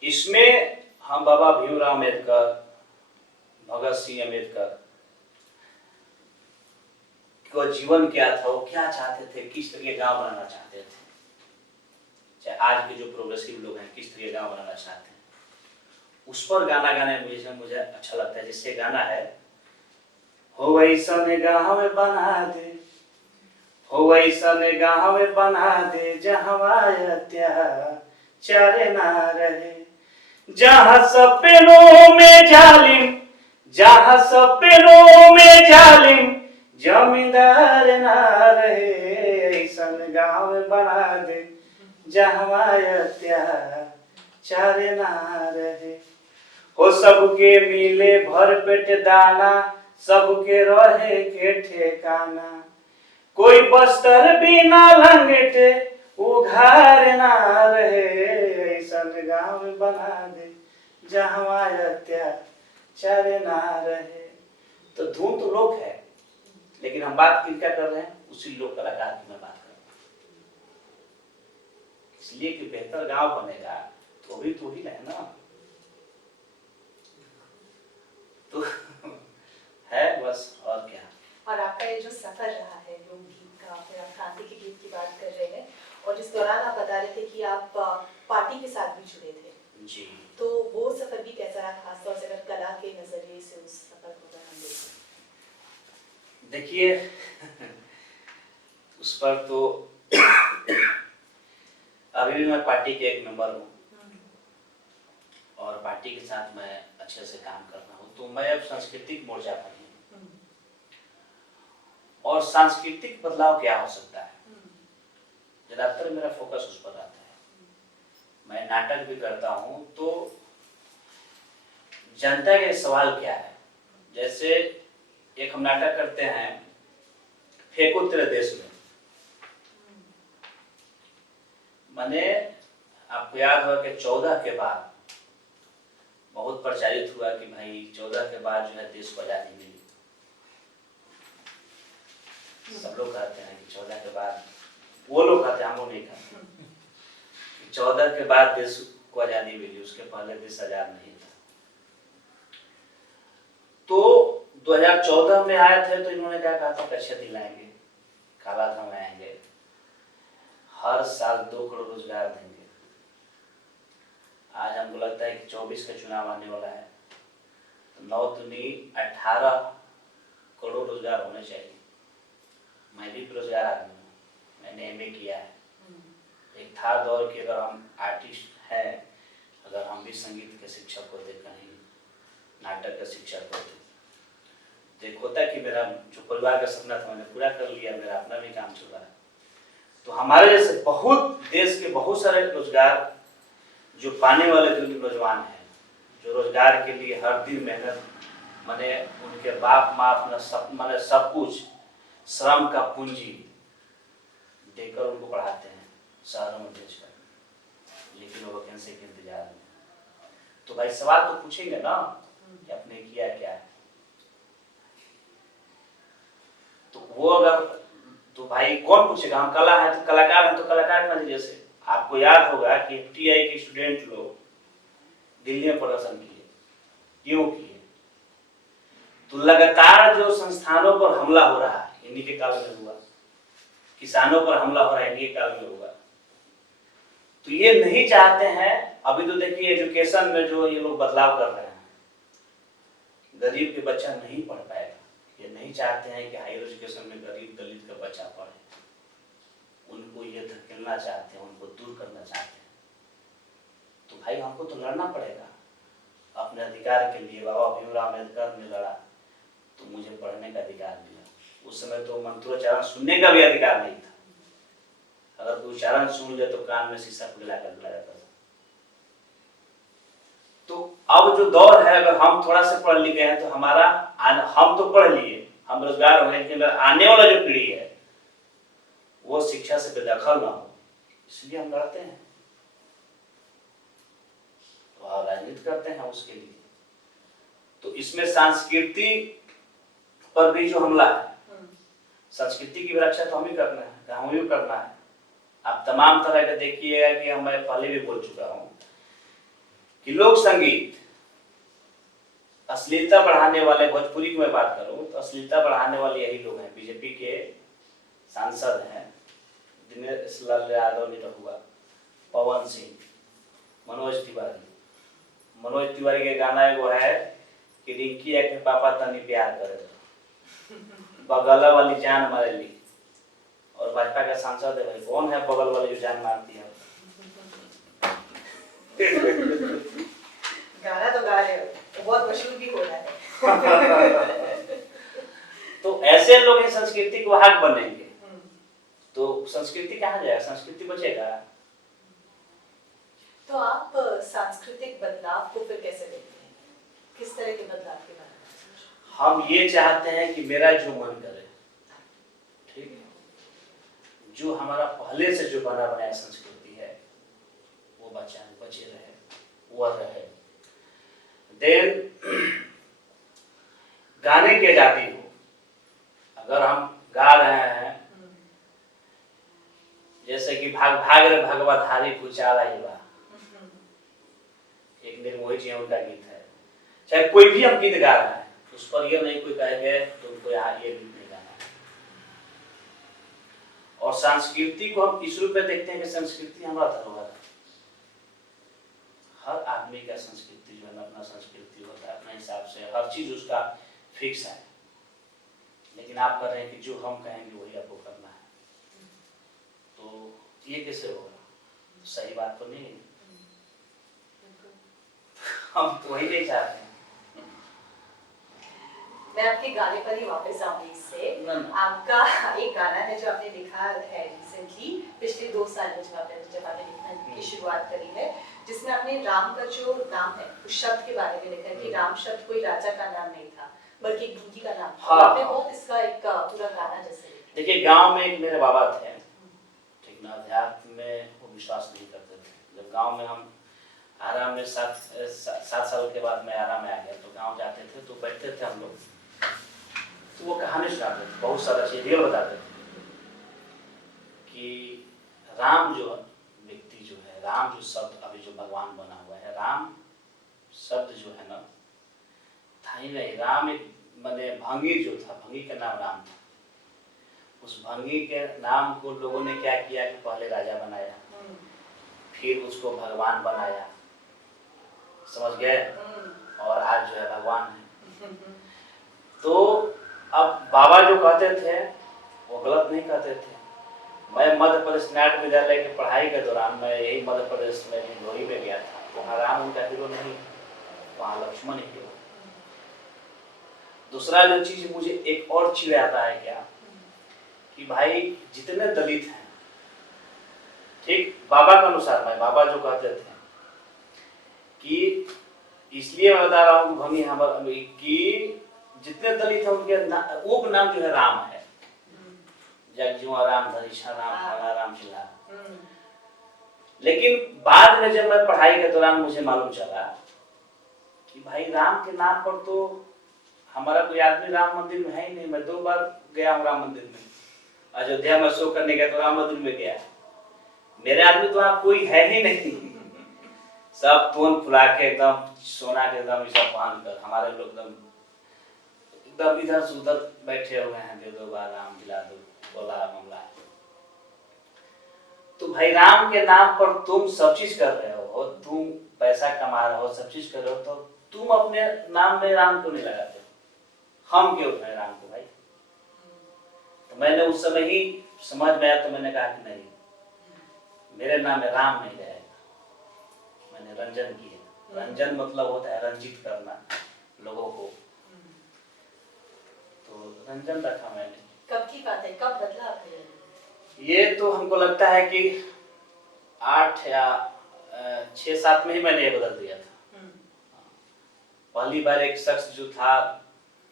इसमें हम बाबा भीमराव अम्बेडकर, भगत सिंह अम्बेडकर को जीवन क्या था, वो क्या चाहते थे, किस तरह के गांव बनाना चाहते थे, चाहे आज के जो प्रोग्रेसिव लोग हैं किस तरह के गांव बनाना चाहते हैं, उस पर गाना गाने में मुझे अच्छा लगता है। जिससे गाना है, हो वैसन गाँव बना दे, हो वैसन गाँव बना दे, जहाँ अत्याचार ना रहे, जहाँ सपनों में जालिम, जहाँ सपनों में जालिम जमींदार ना रहे, ऐसन गाँव बना दे जहाँ अत्याचार ना रहे। हो सबके मिले भर पेट दाना, सबके रहे के ठेकाना, कोई बस्तर बिना लंगटे उघार ना रहे, ऐसन गाँव बना दे जहाँ अत्याचार ना रहे। तो धुन तो लोक है, लेकिन हम बात किनका कर रहे हैं? उसी लोक कलाकार की मैं बात कर रहा हूँ। इसलिए कि बेहतर गांव बनेगा तो भी तो ही है ना। तो है बस, और क्या। और आपका ये जो सफर रहा है लोकगीत का, फिर आप क्रांति के गीत की बात कर रहे हैं, और जिस दौरान आप बता रहे थे कि आप पार्टी के साथ भी जुड़े थे जी, तो वो सफर भी कैसा रहा, खासतौर से अगर कला के नजरिए से उस सफर को अगर हम देखें? देखिए उस पर तो अभी भी मैं पार्टी के एक मेंबर हूँ और पार्टी के साथ मैं अच्छे से काम कर रहा हूँ। तो मैं अब सांस्कृतिक मोर्चा पर हूँ, और सांस्कृतिक बदलाव क्या हो सकता है, ज्यादातर मेरा फोकस उस पर रहता है। मैं नाटक भी करता हूँ, तो जनता के सवाल क्या है, जैसे एक हम नाटक करते हैं फेंको तेरे देश में, माने आपको याद होगा कि 14 के बाद बहुत प्रचारित हुआ कि भाई 14 के बाद जो है देश को आजादी मिली। सब लोग कहते हैं कि 14 के बाद, वो लोग कहते हैं, हम लोग नहीं कहते, 14 के बाद देश को आजादी मिली, उसके पहले देश आजाद नहीं था। तो 2014 में आए थे तो इन्होंने क्या कहा था, कच्चे दिलाएंगे, काला धन आएंगे, हर साल 2 करोड़ रोजगार देंगे। आज हमको लगता है कि 24 का चुनाव आने वाला है, तो 9 दूनी 18 करोड़ रोजगार होने चाहिए। मैं भी बेरोजगार आदमी हूँ, मैंने MA किया है। एक था दौर कि अगर हम आर्टिस्ट हैं, अगर हम भी संगीत के शिक्षक होते, कहीं नाटक के शिक्षक होते, तो एक होता कि मेरा जो परिवार का सपना था मैंने पूरा कर लिया, मेरा अपना भी काम चल रहा है। तो हमारे जैसे बहुत देश के बहुत सारे रोजगार जो पाने वाले जो नौजवान हैं, जो रोजगार के लिए हर दिन मेहनत, माने उनके बाप माँ अपना सब माने सब कुछ श्रम का पूंजी देकर उनको पढ़ाते हैं शहरों में भेजकर, लेकिन वो वैकेंसी के इंतजार में। तो भाई सवाल तो पूछेंगे ना कि आपने किया क्या है। तो वो अगर तो भाई कौन पूछेगा, हम कला है तो कलाकार हैं तो कलाकार के नजरिए से। आपको याद होगा कि FTI के स्टूडेंट लोग दिल्ली में प्रदर्शन किए, क्यों किए? तो लगातार जो संस्थानों पर हमला हो रहा है इन्हीं के काल में हुआ, किसानों पर हमला हो रहा है इन्हीं के काल में हुआ। तो ये नहीं चाहते हैं। अभी तो देखिए एजुकेशन में जो ये लोग बदलाव कर रहे हैं, गरीब के बच्चा नहीं पढ़ पाएगा। ये नहीं चाहते हैं कि हायर एजुकेशन में गरीब दलित का बच्चा पढ़े, उनको ये धकेलना चाहते हैं, उनको दूर करना चाहते हैं। तो भाई हमको तो लड़ना पड़ेगा अपने अधिकार के लिए। बाबा भीमराव अम्बेडकर ने लड़ा तो मुझे पढ़ने का अधिकार मिला। उस समय तो मंत्रोच्चारण सुनने का भी अधिकार नहीं था। अगर कोई उच्चारण सुन ले तो कान में शीशा पिघला कर दिया जाता था। तो अब जो दौर है, अगर हम थोड़ा से पढ़ लिखे हैं तो हमारा हम तो पढ़ लिए, हम रोजगार होने के बाद आने वाला जो पीढ़ी है वो शिक्षा से बेदखल ना हो, इसलिए हम लड़ते हैं और राजनीति करते हैं उसके लिए। तो इसमें संस्कृति पर भी जो हमला है, संस्कृति की रक्षा तो हम ही करना है, हम ही करना है। आप तमाम तरह के देखिएगा कि मैं पहले भी बोल चुका हूं कि लोक संगीत अश्लीलता बढ़ाने वाले, भोजपुरी की मैं बात करूं तो अश्लीलता बढ़ाने वाले यही लोग हैं। बीजेपी के सांसद हैं दिनेश लाल यादव निरहुआ, पवन सिंह, मनोज तिवारी के गाना एगो है कि रिंकी के पापा तनी प्यार करे, बगल वाली जान मारेली। और भाजपा का सांसद है, भाई कौन है बगल वाली जो जान मारती है? गाना तो गा रहे हो, बहुत मशहूर भी हो रहा है। तो ऐसे लोग इस संस्कृति को हक बनेंगे तो संस्कृति कहाँ जाएगा, संस्कृति बचेगा? तो आप सांस्कृतिक बदलाव को फिर कैसे देखते हैं? किस तरह के बदलाव के बारे में? हम ये चाहते हैं कि मेरा जो मन करे, ठीक है, जो हमारा पहले से जो बना बनाया संस्कृति है वो बचे रहे, वो रहे। देन गाने की आजादी हो। अगर हम गा रहे हैं जैसे कि भाग भाग रे भगवा धारी भूचाल आई बा, एक निर्मोही जी उनका गीत है। चाहे कोई भी हम गीत गा रहे हैं उस पर ये नहीं कोई कहेगा तुमको यहाँ ये गीत नहीं गाना है। और संस्कृति को हम इस रूप में देखते हैं कि संस्कृति हमारा धरोहर है। हर आदमी का संस्कृति जो है अपना संस्कृति होता है, अपने हिसाब से हर चीज उसका फिक्स है। लेकिन आप कर रहे हैं कि जो हम कहेंगे वही आपको करना है, तो ये कैसे होगा? सही बात तो नहीं है। हम तो वही नहीं चाहते हैं। मैं आपके गाने पर ही वापस आऊंगी इससे। आपका एक गाना है जो आपने लिखा है रिसेंटली, पिछले 2 साल में जब आपने लिखने की शुरुआत करी है, जिसमें आपने राम का जो नाम है उस शब्द के बारे में लिखा है कि राम शब्द कोई राजा का नाम नहीं था बल्कि एक ढूंढी का नाम था। आपने बहुत इसका एक पूरा गाना जैसे लिखा। देखिए गांव में एक मेरे बाबा थे, ठीक ना, अध्यात्म में वो विश्वास नहीं करते थे। जब गांव में हम आराम में 7 साल के बाद मैं आराम में आ गया तो गांव जाते थे तो बैठते थे हम लोग, तो वो कहानी सुनाते थे, बहुत सारा चीज ये बताते थे कि राम जो व्यक्ति जो है, राम जो शब्द अभी जो भगवान बना हुआ है, राम शब्द जो है ना था ही नहीं। राम एक मैंने भंगी जो था, भंगी का नाम राम था। उस भंगी के नाम को लोगों ने क्या किया कि पहले राजा बनाया, फिर उसको भगवान बनाया, समझ गए, और आज जो है भगवान है। तो अब बाबा जो कहते थे वो गलत नहीं कहते थे। मैं मध्य प्रदेश नाट्य विद्यालय की पढ़ाई के दौरान मैं यही मध्य प्रदेश में हिंदोई में गया था। वहाँ राम उनका हीरो नहीं, वहाँ लक्ष्मण ही हीरो। दूसरा जो चीज मुझे एक और चिढ़ आता है क्या कि भाई जितने दलित हैं, ठीक, बाबा के अनुसार मैं बाबा जो कहते थे कि इसलिए मैं बता रहा हूँ भंगी हमारे कि जितने दलित हैं उनके उपनाम जो है राम है। जगजुआ राम, धरीछा राम, काला राम, चिल्ला। लेकिन बाद में जब मैं पढ़ाई के दौरान मुझे मालूम चला कि भाई राम के नाम पर तो हमारा कोई आदमी राम मंदिर में है ही नहीं। मैं 2 बार गया हूँ राम मंदिर में, अयोध्या में शो करने गया तो राम मंदिर में गया। मेरे आदमी तो वहाँ कोई है ही नहीं, सब तोन फुला के एकदम सोना के एकदम सब पहन कर हमारे लोग एकदम एकदम इधर से उधर बैठे हुए हैं, दे दो बार राम दिला दो, बोला मामला। तो भाई राम के नाम पर तुम सब चीज कर रहे हो, तुम पैसा कमा रहे हो, सब चीज कर रहे हो, तो तुम अपने नाम में राम क्यों नहीं लगाते? हम क्यों उठाए राम को भाई? तो मैंने उस समय ही समझ में आया, तो मैंने कहा कि नहीं, मेरे नाम में राम नहीं रहेगा, मैंने रंजन किया। रंजन मतलब होता है रंजित करना लोगों को, तो रंजन रखा मैंने। कब की बात है, कब बदला आपने? ये तो हमको लगता है कि 8 या 6-7 में ही मैंने ये बदल दिया था। पहली बार एक शख्स जो था,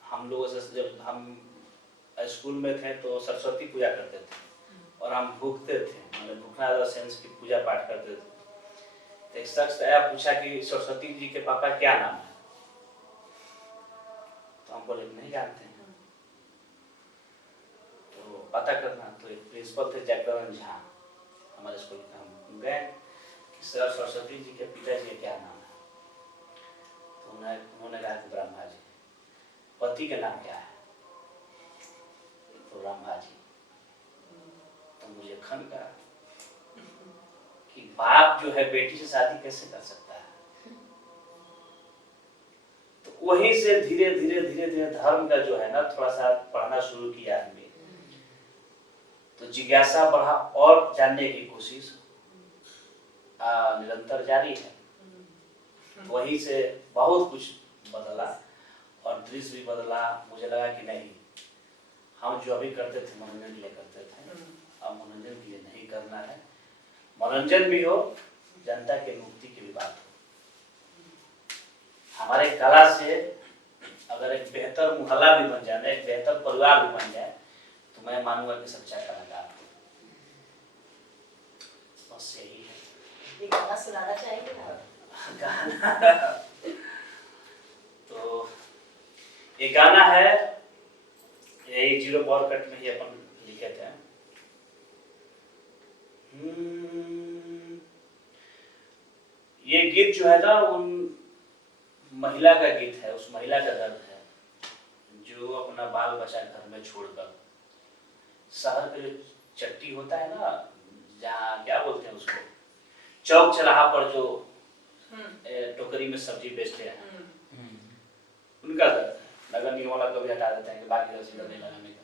हम लोगों से जब हम स्कूल में थे तो सरस्वती पूजा करते थे और हम भूखते थे, मतलब भूखना सेंस की पूजा पाठ करते थे। तो एक शख्स आया, पूछा कि सरस्वती जी के पापा क्या नाम है? तो हम बोले नहीं जानते हैं। तो पता करना, तो एक प्रिंसिपल थे जगदन झा हमारे स्कूल के, हम गए कि सर सरस्वती जी के पिताजी का क्या नाम है? तो उन्होंने कहा कि ब्रह्मा जी। पति का नाम क्या है? तो ब्रह्मा जी। तो मुझे खन का कि बाप जो है बेटी से शादी कैसे कर सकता है? तो वहीं से धीरे धीरे धीरे धीरे धर्म का जो है ना थोड़ा सा पढ़ना शुरू किया हमने, तो जिज्ञासा बढ़ा और जानने की कोशिश निरंतर जारी है। वहीं से बहुत कुछ बदला और दृश्य भी बदला। मुझे लगा कि नहीं, हम जो अभी करते थे मनोरंजन के लिए करते थे, अब मनोरंजन के लिए नहीं करना है। मनोरंजन भी हो, जनता के मुक्ति की भी बात हो। हमारे कला से अगर एक बेहतर मोहल्ला भी बन जाए, एक बेहतर परिवार भी बन जाए, तो मैं मानूंगा कि सच्चा कलाकार। बस यही है। ये गाना सुनाना चाहेंगे आप? गाना तो ये गाना है, यही जीरो पावर कट में ही अपन लिखे थे। ये गीत जो है ना उन महिला का गीत है, उस महिला का दर्द है जो अपना बाल बच्चा घर में छोड़कर शहर का जो चट्टी होता है ना, जहाँ क्या बोलते हैं उसको, चौक चौराहा पर जो टोकरी में सब्जी बेचते हैं, उनका दर्द है। नगर निगम वाला कभी हटा देते हैं कि बाकी रसीद नहीं लगाने का,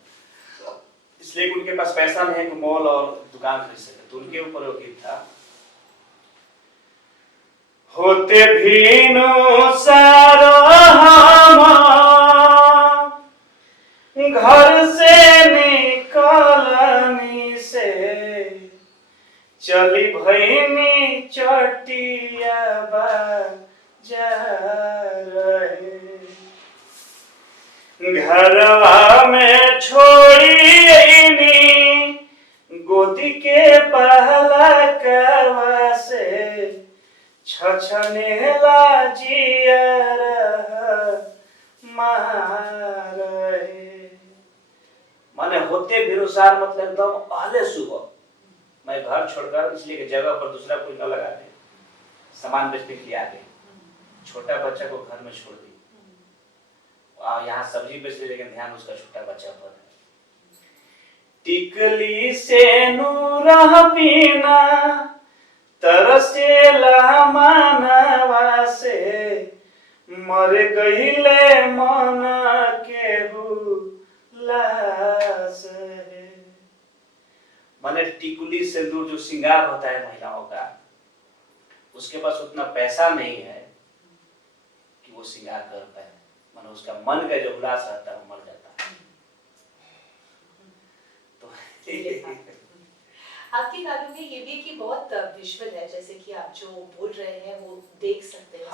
इसलिए कि उनके पास पैसा नहीं है कि मॉल और दुकान खरीद सके, तो उनके ऊपर वो गीत था। होते भीनु सारो घर से निकलनी से, चली भैनी चटिया बाजार घरवा में छोड़ी गोदी के पहलकवा से, छछनेला जियर मारे। माने होते भिनुसार मतलब एकदम पहले सुबह मैं घर छोड़कर, इसलिए कि जगह पर दूसरा कोई न लगा दे, सामान बेचने के लिए आ गई, छोटा बच्चा को घर में छोड़ दी, यहाँ सब्जी बेच ले, लेकिन ध्यान उसका छोटा बच्चा पर है। टिकली से नूरह पीना तरसेला मानवा से, मर गईले मन केहू लाश है। माने टिकुली सिंदूर जो श्रृंगार होता है महिलाओं का, उसके पास उतना पैसा नहीं है कि वो श्रृंगार कर पाए, माने उसका मन का जो उल्लास रहता है वो मर जाता है। तो आपके गानों में ये भी कि बहुत विजुअल है, जैसे कि आप जो बोल रहे हैं वो देख सकते हैं,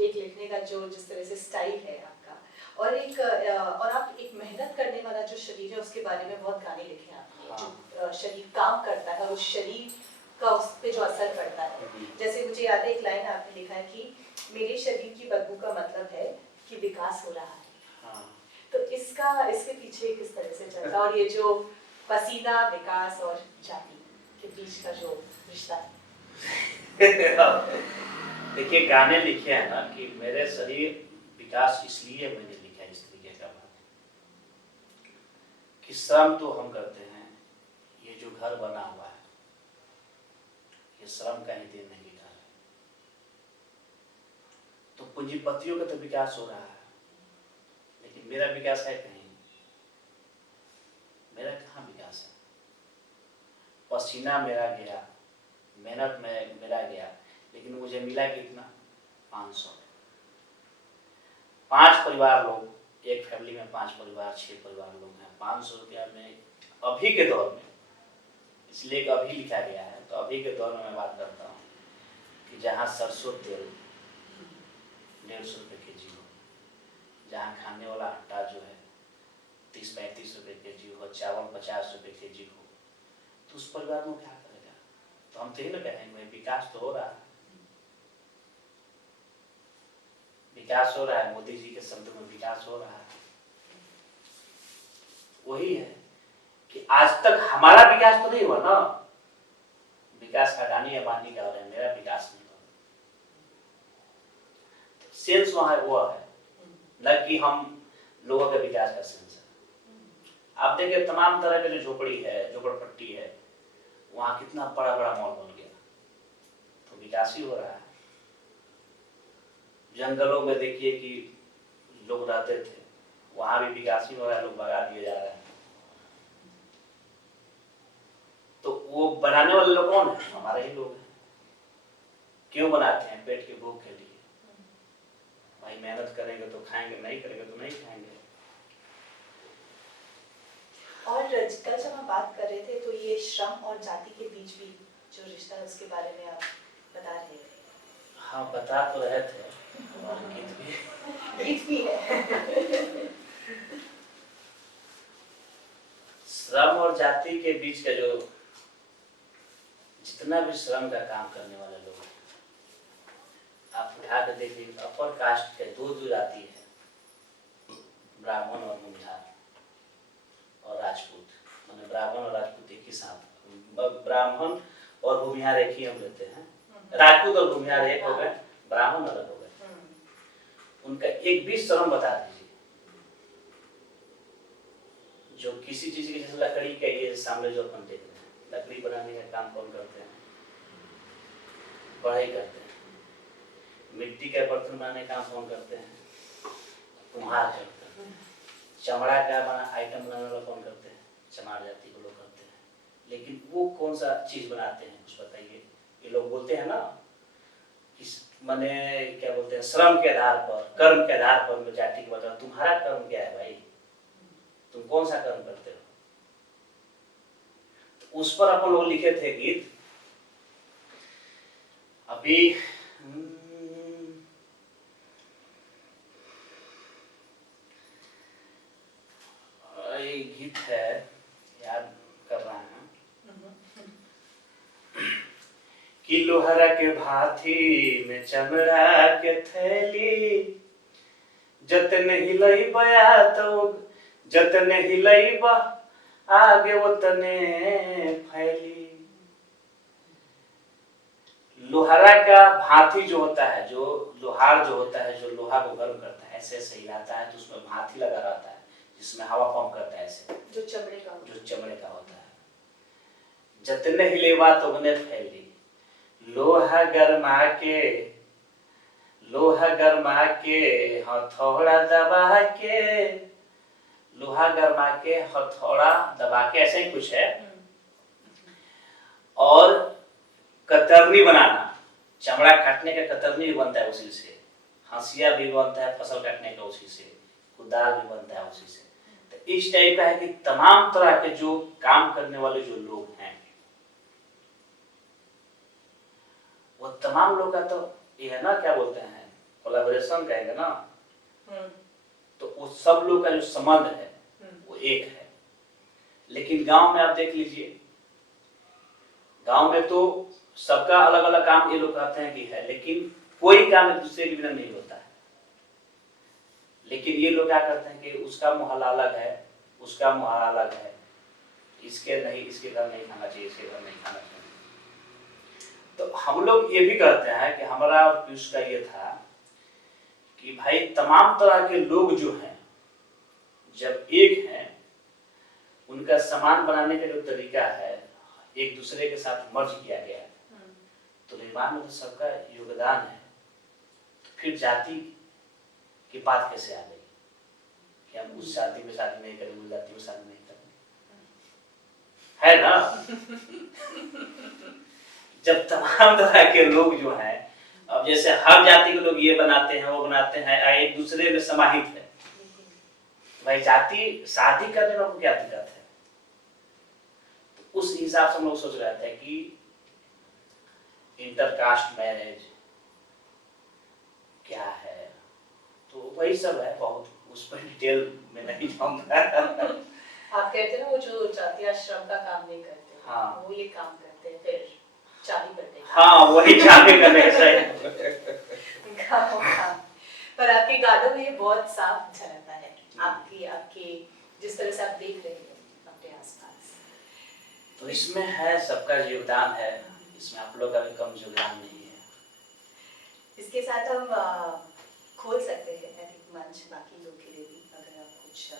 एक लिखने का जो जिस तरह से स्टाइल है आपका, और एक और आप एक मेहनत करने वाला जो शरीर है उसके बारे में बहुत गाने लिखे हैं आपने। जो शरीर काम करता है, उस शरीर का उस पे जो असर पड़ता है। जैसे मुझे याद है एक लाइन आपने लिखा है कि मेरे शरीर की बदबू का मतलब है कि विकास हो रहा है। तो इसके पीछे किस तरह से चलता है, और ये जो पसीना, विकास और जाति के बीच का जो रिश्ता है? देखिए, गाने लिखे हैं ना कि मेरे शरीर विकास, इसलिए मैंने लिखा इस तरीके का बात कि श्रम तो हम करते हैं, ये जो घर बना हुआ है ये श्रम का ही देन नहीं था, तो पूंजीपतियों का तो विकास हो रहा है, लेकिन मेरा विकास है कहीं? मेरा कहाँ विकास है? पसीना मेरा गया, मेहनत में मेरा गया, लेकिन मुझे मिला कितना? 500। 5 परिवार लोग, एक फैमिली में 5 परिवार, 6 परिवार लोग हैं, 500 रुपया में अभी के दौर में, इसलिए कि अभी लिखा गया है, तो अभी के दौर में मैं बात करता हूँ कि जहाँ सरसों तेल 150 रुपये केजी हो, जहाँ खाने वाला आटा जो है 30-35 रुपये केजी हो, चावल 50 रुपये केजी हो, तो उस परिवार में क्या करेगा? तो हम तो यही ना कहेंगे विकास तो हो रहा है, विकास हो रहा है, मोदी जी के शब्दों में विकास हो रहा है। वही है कि आज तक हमारा विकास तो नहीं हुआ ना, विकास अडानी अंबानी का हो रहा है, मेरा विकास नहीं हुआ। तो सेंस वहां वो है, न कि हम लोगों के विकास का सेंस है। आप देखिए तमाम तरह के जो झोपड़ी है, झोपड़पट्टी है, वहां कितना बड़ा बड़ा मॉल बन गया, तो विकास ही हो रहा है। जंगलों में देखिए कि लोग रहते थे, वहां भी विकास ही हो रहा है, लोग भगा दिए जा रहे हैं। तो वो बनाने वाले लोग कौन है? हमारे ही लोग हैं। क्यों बनाते हैं? पेट के भूख के लिए। भाई मेहनत करेंगे तो खाएंगे, नहीं करेंगे तो नहीं खाएंगे। और कल जब हम बात कर रहे थे तो ये श्रम और जाति के बीच भी जो रिश्ता है उसके बारे में आप बता रहे थे। हाँ, बता तो रहे थे, और गीत भी है। श्रम और जाति के बीच का जो जितना भी श्रम का काम करने वाले लोग हैं, आप उठा कर देखिए, अपर कास्ट के दो जाति है, ब्राह्मण और भूमिहार और राजपूत। माने ब्राह्मण और राजपूत एक ही साथ, ब्राह्मण और भूमिहार एक ही हम लेते हैं, राजपूत और भूमिहार एक हो गए, ब्राह्मण अलग हो गए। उनका एक भी श्रम बता दीजिए जो किसी चीज की, जैसे लकड़ी का, ये सामने जो अपन देख रहे हैं, लकड़ी बनाने का काम कौन करते हैं? बढ़ई करते हैं। मिट्टी के बर्तन बनाने का काम कौन करते हैं? कुम्हार करते हैं। चमड़ा का बना आइटम बनाने वाला कौन करते हैं? चमार जाति के लोग करते हैं। लेकिन वो कौन सा चीज बनाते हैं कुछ बताइए? ये लोग बोलते हैं ना, इस माने क्या बोलते हैं, श्रम के आधार पर, कर्म के आधार पर मैं जाति को बताऊं, तुम्हारा कर्म क्या है भाई? तुम कौन सा कर्म करते हो? तो उस पर अपन लोग लिखे थे गीत। अभी ये गीत है, याद कर रहा है कि लोहरा के भाथी में चमड़ा के थैली, जतन हिलई बया तो जतन हिलई बा आगे उतने फैली। लोहरा का भाथी जो होता है, जो लोहार जो होता है, जो लोहा को गर्म करता है, ऐसे ऐसे हिलाता है तो उसमें भाथी लगा रहता है जिसमें हवा पंप करता है, ऐसे जो चमड़े का होता है। जतने हिलेवा तो उतने फैली, लोहा गरमा के हथौड़ा दबा के, लोहा गरमा के हथौड़ा दबा के, ऐसे ही कुछ है। और कतरनी बनाना, चमड़ा काटने का कतरनी भी बनता है उसी से, हंसिया भी बनता है फसल काटने का उसी से, कुदाल भी बनता है उसी से। तो इस टाइप का है कि तमाम तरह के जो काम करने वाले जो लोग हैं, वो तमाम लोग का तो ये है ना, क्या बोलते हैं, कोलैबोरेशन कहेंगे ना, तो वो सब लोग का जो संबंध है वो एक है। लेकिन गांव में आप देख लीजिए, गांव में तो सबका अलग अलग काम ये लोग कहते हैं कि है, लेकिन कोई काम एक दूसरे के बिना नहीं होता है। लेकिन ये लोग क्या करते हैं कि उसका मोहल्ला अलग है, उसका मोहल्ला अलग है, इसके नहीं, इसके घर नहीं खाना चाहिए, इसके घर नहीं खाना चाहिए। तो हम लोग ये भी करते हैं कि हमारा और पीयूष का ये था कि भाई तमाम तरह के लोग जो हैं जब एक हैं, उनका सामान बनाने का जो तरीका है एक दूसरे के साथ मर्ज किया गया है, तो निर्माण में तो सबका योगदान है। तो फिर जाति की बात कैसे आ गई कि हम उस जाति में शादी नहीं करेंगे, उस जाति में शादी नहीं करेंगे, है ना? जब तमाम तरह के लोग जो हैं, अब जैसे हर जाति के लोग ये बनाते हैं, वो बनाते हैं, एक दूसरे में समाहित है, भाई जाति शादी करने में क्या दिक्कत है? तो उस हिसाब से हम लोग सोच रहे थे कि इंटरकास्ट मैरिज क्या है, तो वही सब है, बहुत उस पर डिटेल में नहीं जाऊंगा। आप कहते हैं ना वो जो जाति आश्रम का काम नहीं करते, हाँ, वो ये काम करते हैं, फिर चाबी करते हैं। हाँ, वही चाबी करने का सही। काम। पर आपके गानों में ये बहुत साफ झलकता है, आपके जिस तरह से आप देख रहे हैं अपने आसपास। तो इसमें है सबका योगदान है, इसमें आप लोग का भी कम योगदान नहीं है। इसके साथ हम खोल सकते हैं आई थिंक मंच बाकी लोग के लिए भी, अगर आप कुछ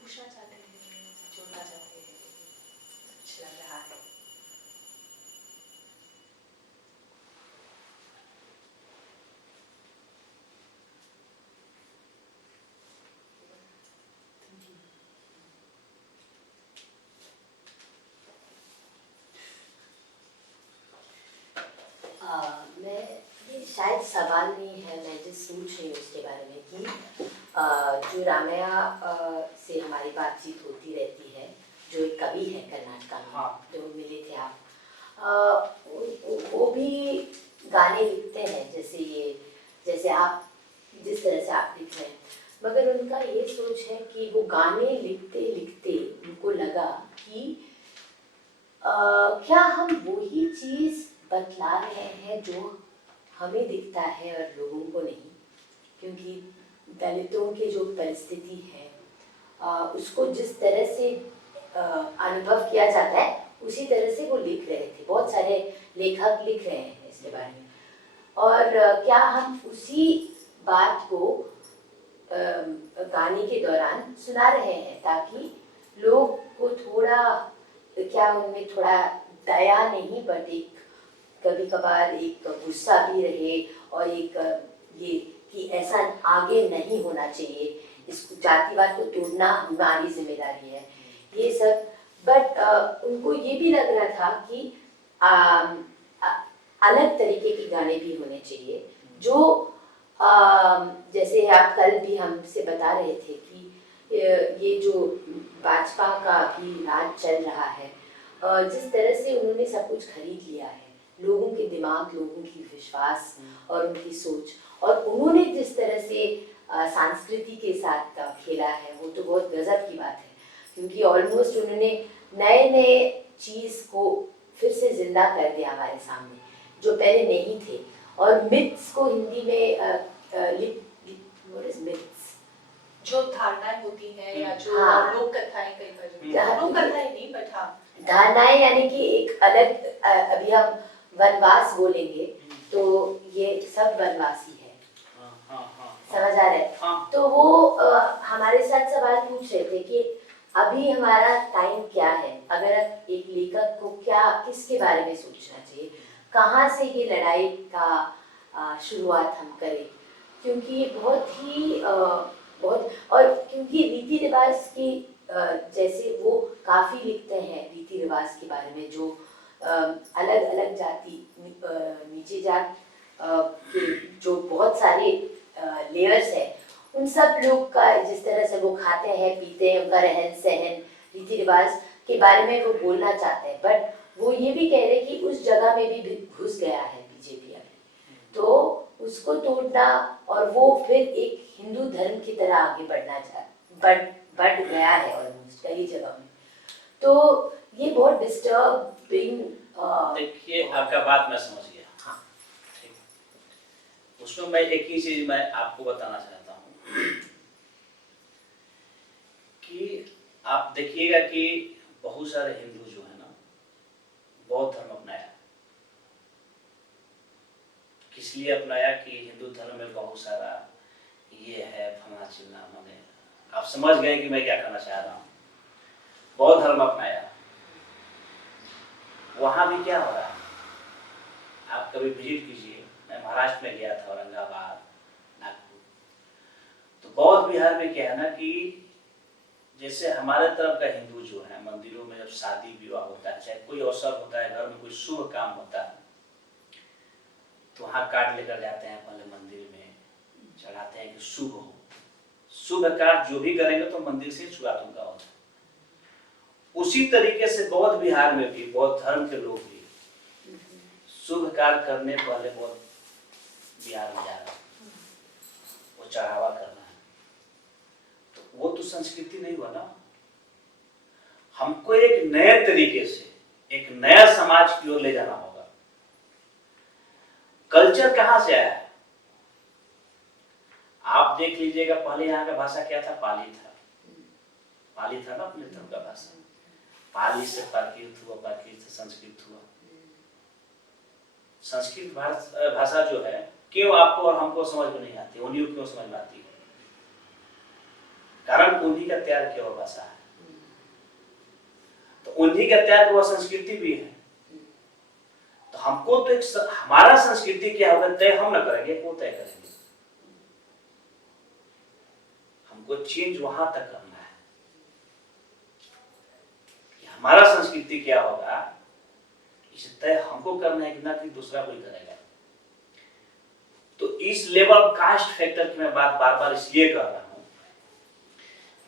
पूछना चाहते हैं, जोड़ना चाहते हैं, कुछ लग रहा है। मैं शायद सवाल नहीं है, मैं जिस सोच रही हूँ उसके बारे में कि जो रामैया से हमारी बातचीत होती रहती है, जो एक कवि है कर्नाटका में, हाँ। जो मिले थे आप, वो भी गाने लिखते हैं जैसे आप जिस तरह से आप लिख रहे हैं, मगर उनका ये सोच है कि वो गाने लिखते लिखते उनको लगा कि क्या हम वही चीज़ बतला रहे हैं जो हमें दिखता है और लोगों को नहीं, क्योंकि दलितों की जो परिस्थिति है उसको जिस तरह से अनुभव किया जाता है उसी तरह से वो लिख रहे थे, बहुत सारे लेखक लिख रहे हैं इसके बारे में, और क्या हम उसी बात को गाने के दौरान सुना रहे हैं ताकि लोग को थोड़ा, क्या उनमें थोड़ा दया नहीं बट एक कभी कभार एक गुस्सा भी रहे और एक ये कि ऐसा आगे नहीं होना चाहिए, इस जातिवाद को तोड़ना हमारी जिम्मेदारी है, ये सब। बट उनको ये भी लग रहा था कि अलग तरीके के गाने भी होने चाहिए, जो जैसे आप कल भी हमसे बता रहे थे कि ये जो भाजपा का भी राज चल रहा है, जिस तरह से उन्होंने सब कुछ खरीद लिया है, लोगों के दिमाग, लोगों की विश्वास और उनकी सोच, और उन्होंने जिस तरह से संस्कृति के साथ खेला है, वो तो बहुत गजब की बात है, क्योंकि ऑलमोस्ट उन्होंने नए नए चीज़ को फिर से जिंदा कर दिया हमारे सामने, जो पहले नहीं थे। और मिथ्स को हिंदी में मिथ्स, जो धारणाएं होती हैं या जो हाँ। लोक कथाएं, कई बार लोक कथाएं नहीं बट हाँ धारणाएं, यानी कि एक अलग अभी हम वनवास बोलेंगे तो ये सब वनवासी है, समझ आ रहा है? तो वो हमारे साथ सवाल पूछ रहे थे कि अभी हमारा टाइम क्या है, अगर एक लेखक को क्या किसके बारे में सोचना चाहिए, कहाँ से ये लड़ाई का शुरुआत हम करें, क्योंकि ये बहुत और क्योंकि रीति रिवाज की जैसे वो काफ़ी लिखते हैं रीति रिवाज के बारे में, जो अलग अलग जाति नीचे जात के जो बहुत सारे लेयर्स हैं, उन सब लोग का जिस तरह से वो खाते हैं पीते हैं, उनका रहन सहन रीति रिवाज के बारे में वो बोलना चाहते हैं, बट वो ये भी कह रहे हैं कि उस जगह में भी घुस गया है बीजेपी अभी, तो उसको तोड़ना, और वो फिर एक हिंदू धर्म की तरह आगे बढ़ गया है ऑलमोस्ट कई जगह में, तो ये बहुत डिस्टर्बिंग। देखिए आपका बात मैं समझ गया, हाँ। ठीक, उसमें मैं एक ही चीज मैं आपको बताना चाहता हूँ कि आप देखिएगा कि बहुत सारे हिंदू जो है ना बौद्ध धर्म अपनाया। किस लिए अपनाया कि हिंदू धर्म में बहुत सारा ये है फला चिल्ला मैंने, आप समझ गए कि मैं क्या कहना चाह रहा हूँ। बौद्ध धर्म अपनाया, वहां भी क्या हो रहा है, आप कभी विजिट कीजिए। मैं महाराष्ट्र में गया था, औरंगाबाद, नागपुर, तो बौद्ध बिहार में क्या है ना कि जैसे हमारे तरफ का हिंदू जो है मंदिरों में जब शादी विवाह होता है, चाहे कोई अवसर होता है, घर में कोई शुभ काम होता है, तो वहाँ कार्ड लेकर जाते हैं, पहले मंदिर में चढ़ाते हैं कि शुभ हो। शुभ कार्य जो भी करेंगे तो मंदिर से शुरुआत उनका होता है। उसी तरीके से बौद्ध बिहार में भी बौद्ध धर्म के लोग भी शुभ कार्य करने पहले बौद्ध बिहार में जा रहे हैं, वो चढ़ावा करना है, तो वो तो संस्कृति नहीं हुआ ना। हमको एक नए तरीके से एक नया समाज की ओर ले जाना होगा। कल्चर कहां से आया है आप देख लीजिएगा। पहले यहाँ का भाषा क्या था, पाली था। पाली था ना अपने धर्म का भाषा। पाली से प्राकृत हुआ, प्राकृत से संस्कृत हुआ। संस्कृत भाषा जो है क्यों आपको और हमको समझ में नहीं आती, उन्हीं को क्यों समझ में आती है? कारण उन्हीं का त्याग किया हुआ भाषा है, तो उन्हीं का त्याग हुआ संस्कृति भी है। तो हमको तो एक हमारा संस्कृति क्या होगा तय हम न करेंगे, वो तय करेंगे। हमको चेंज वहां तक करना है कि हमारा संस्कृति क्या होगा, इसे तय हमको करना है कि ना कि दूसरा कोई करेगा। तो इस लेवल कास्ट फैक्टर की मैं बात बार बार इसलिए कर रहा हूं।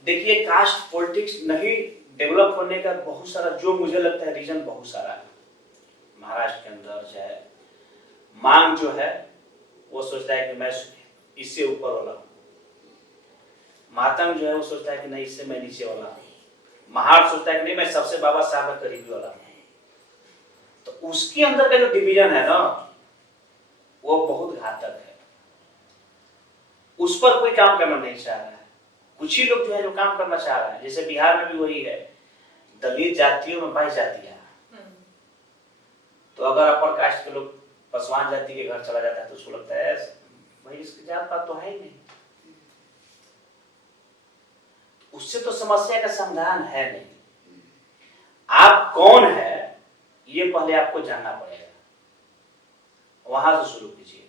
देखिए कास्ट पॉलिटिक्स नहीं डेवलप होने का बहुत सारा, जो मुझे लगता है रीजन बहुत सारा है। महाराष्ट्र के अंदर चाहे मांग जो है वो सोचता है कि मैं इससे ऊपर वाला हूं, मातंग जो है वो सोचता है कि नहीं इससे मैं नीचे वाला हूं, महार सोचता है कि नहीं मैं सबसे बाबा साहब का करीबी वाला हूं। तो उसके अंदर का जो डिवीजन है ना वो बहुत घातक है। उस पर कोई काम करना नहीं चाह रहा है। कुछ ही लोग जो है जो काम करना चाह रहा है। जैसे बिहार में भी वही है, दलित जातियों में 22 जातियां। तो अगर अपर कास्ट के लोग पासवान जाति के घर चला जाता है तो उसको लगता है भाई इसकी जात पात तो है ही नहीं, उससे तो समस्या का समाधान है नहीं। आप कौन है ये पहले आपको जानना पड़ेगा, वहां से शुरू कीजिए।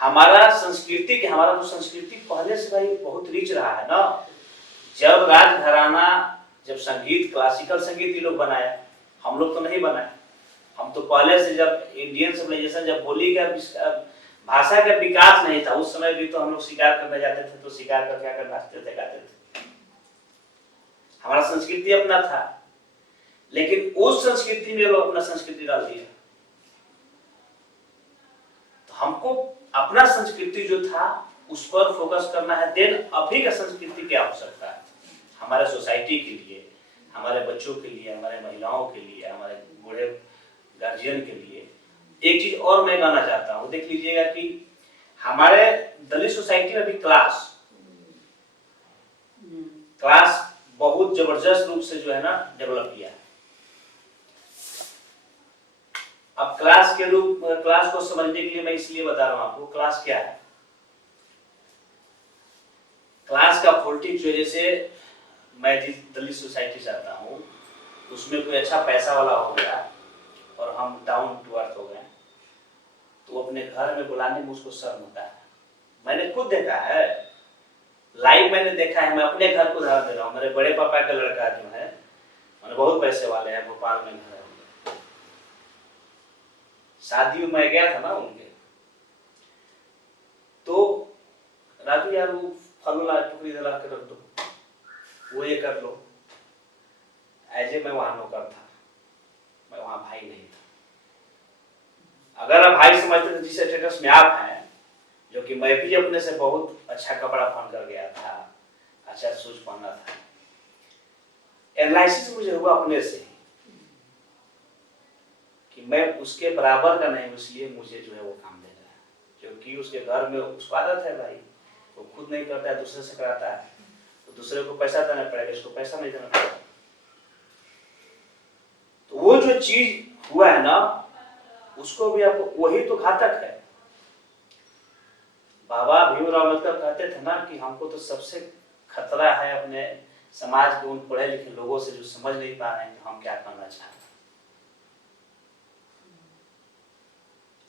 हमारा संस्कृति हमारा तो संस्कृति पहले से भाई बहुत रिच रहा है ना। जब राजघराना, जब संगीत, क्लासिकल संगीत ये लोग बनाए, हम लोग तो नहीं बनाए। हम तो पहले से जब इंडियन सिविलाइजेशन, जब बोली का भाषा का विकास नहीं था, उस समय भी तो हम लोग शिकार करने जाते थे, तो शिकार करके आकर नाचते थे, गाते थे। हमारा संस्कृति अपना था, लेकिन उस संस्कृति में लोग अपना संस्कृति डाल दिया। तो हमको अपना संस्कृति जो था उस पर फोकस करना है। देन अभी का संस्कृति की आवश्यकता है हमारे सोसाइटी के लिए, हमारे बच्चों के लिए, हमारे महिलाओं के लिए, हमारे बूढ़े गार्जियन के लिए। एक चीज और मैं कहना चाहता हूँ, देख लीजिएगा कि हमारे दलित सोसाइटी में भी क्लास बहुत जबरदस्त रूप से जो है ना डेवलप किया है। अब क्लास को समझने के लिए मैं इसलिए बता रहा हूं आपको, क्लास क्या है। क्लास का पॉलिटिक्स जो, जैसे मैं जिस दलित सोसाइटी चाहता हूँ उसमें कोई अच्छा पैसा वाला हो गया और हम डाउन टू अर्थ हो गए, तो अपने घर में बुलाने में उसको शर्म होता है। मैंने खुद देखा है, लाइव मैंने देखा है। मैं अपने घर को उदाहरण दे रहा हूँ। मेरे बड़े पापा का लड़का जो है, मैंने बहुत पैसे वाले हैं, भोपाल में घर है, शादी में मैं गया था ना उनके, तो राजू यार वो फलूला टुकड़ी दिला के रख दो, वो ये कर लो। ऐसे मैं वहां नौकर था, मैं वहां भाई नहीं था। अगर आप भाई समझते थे जिस स्टेटस में आप हैं, जो कि मैं भी अपने से बहुत अच्छा कपड़ा पहन कर गया था, अच्छा शूज पहना था, एनालिसिस मुझे हुआ अपने से कि मैं उसके बराबर का नहीं, इसलिए मुझे जो है वो काम दे रहा है। क्योंकि उसके घर में उसको आदत है भाई, वो खुद नहीं करता है, दूसरे से कराता है, तो दूसरे को पैसा देना पड़ेगा, इसको पैसा नहीं देना पड़ेगा। तो वो जो चीज हुआ है ना, उसको भी आपको, वही तो घातक है। बाबा भीमराव अम्बेडकर कहते थे ना कि हमको तो सबसे खतरा है अपने समाज के उन पढ़े लिखे लोगों से जो समझ नहीं पा रहे हैं कि हम क्या करना चाहते हैं।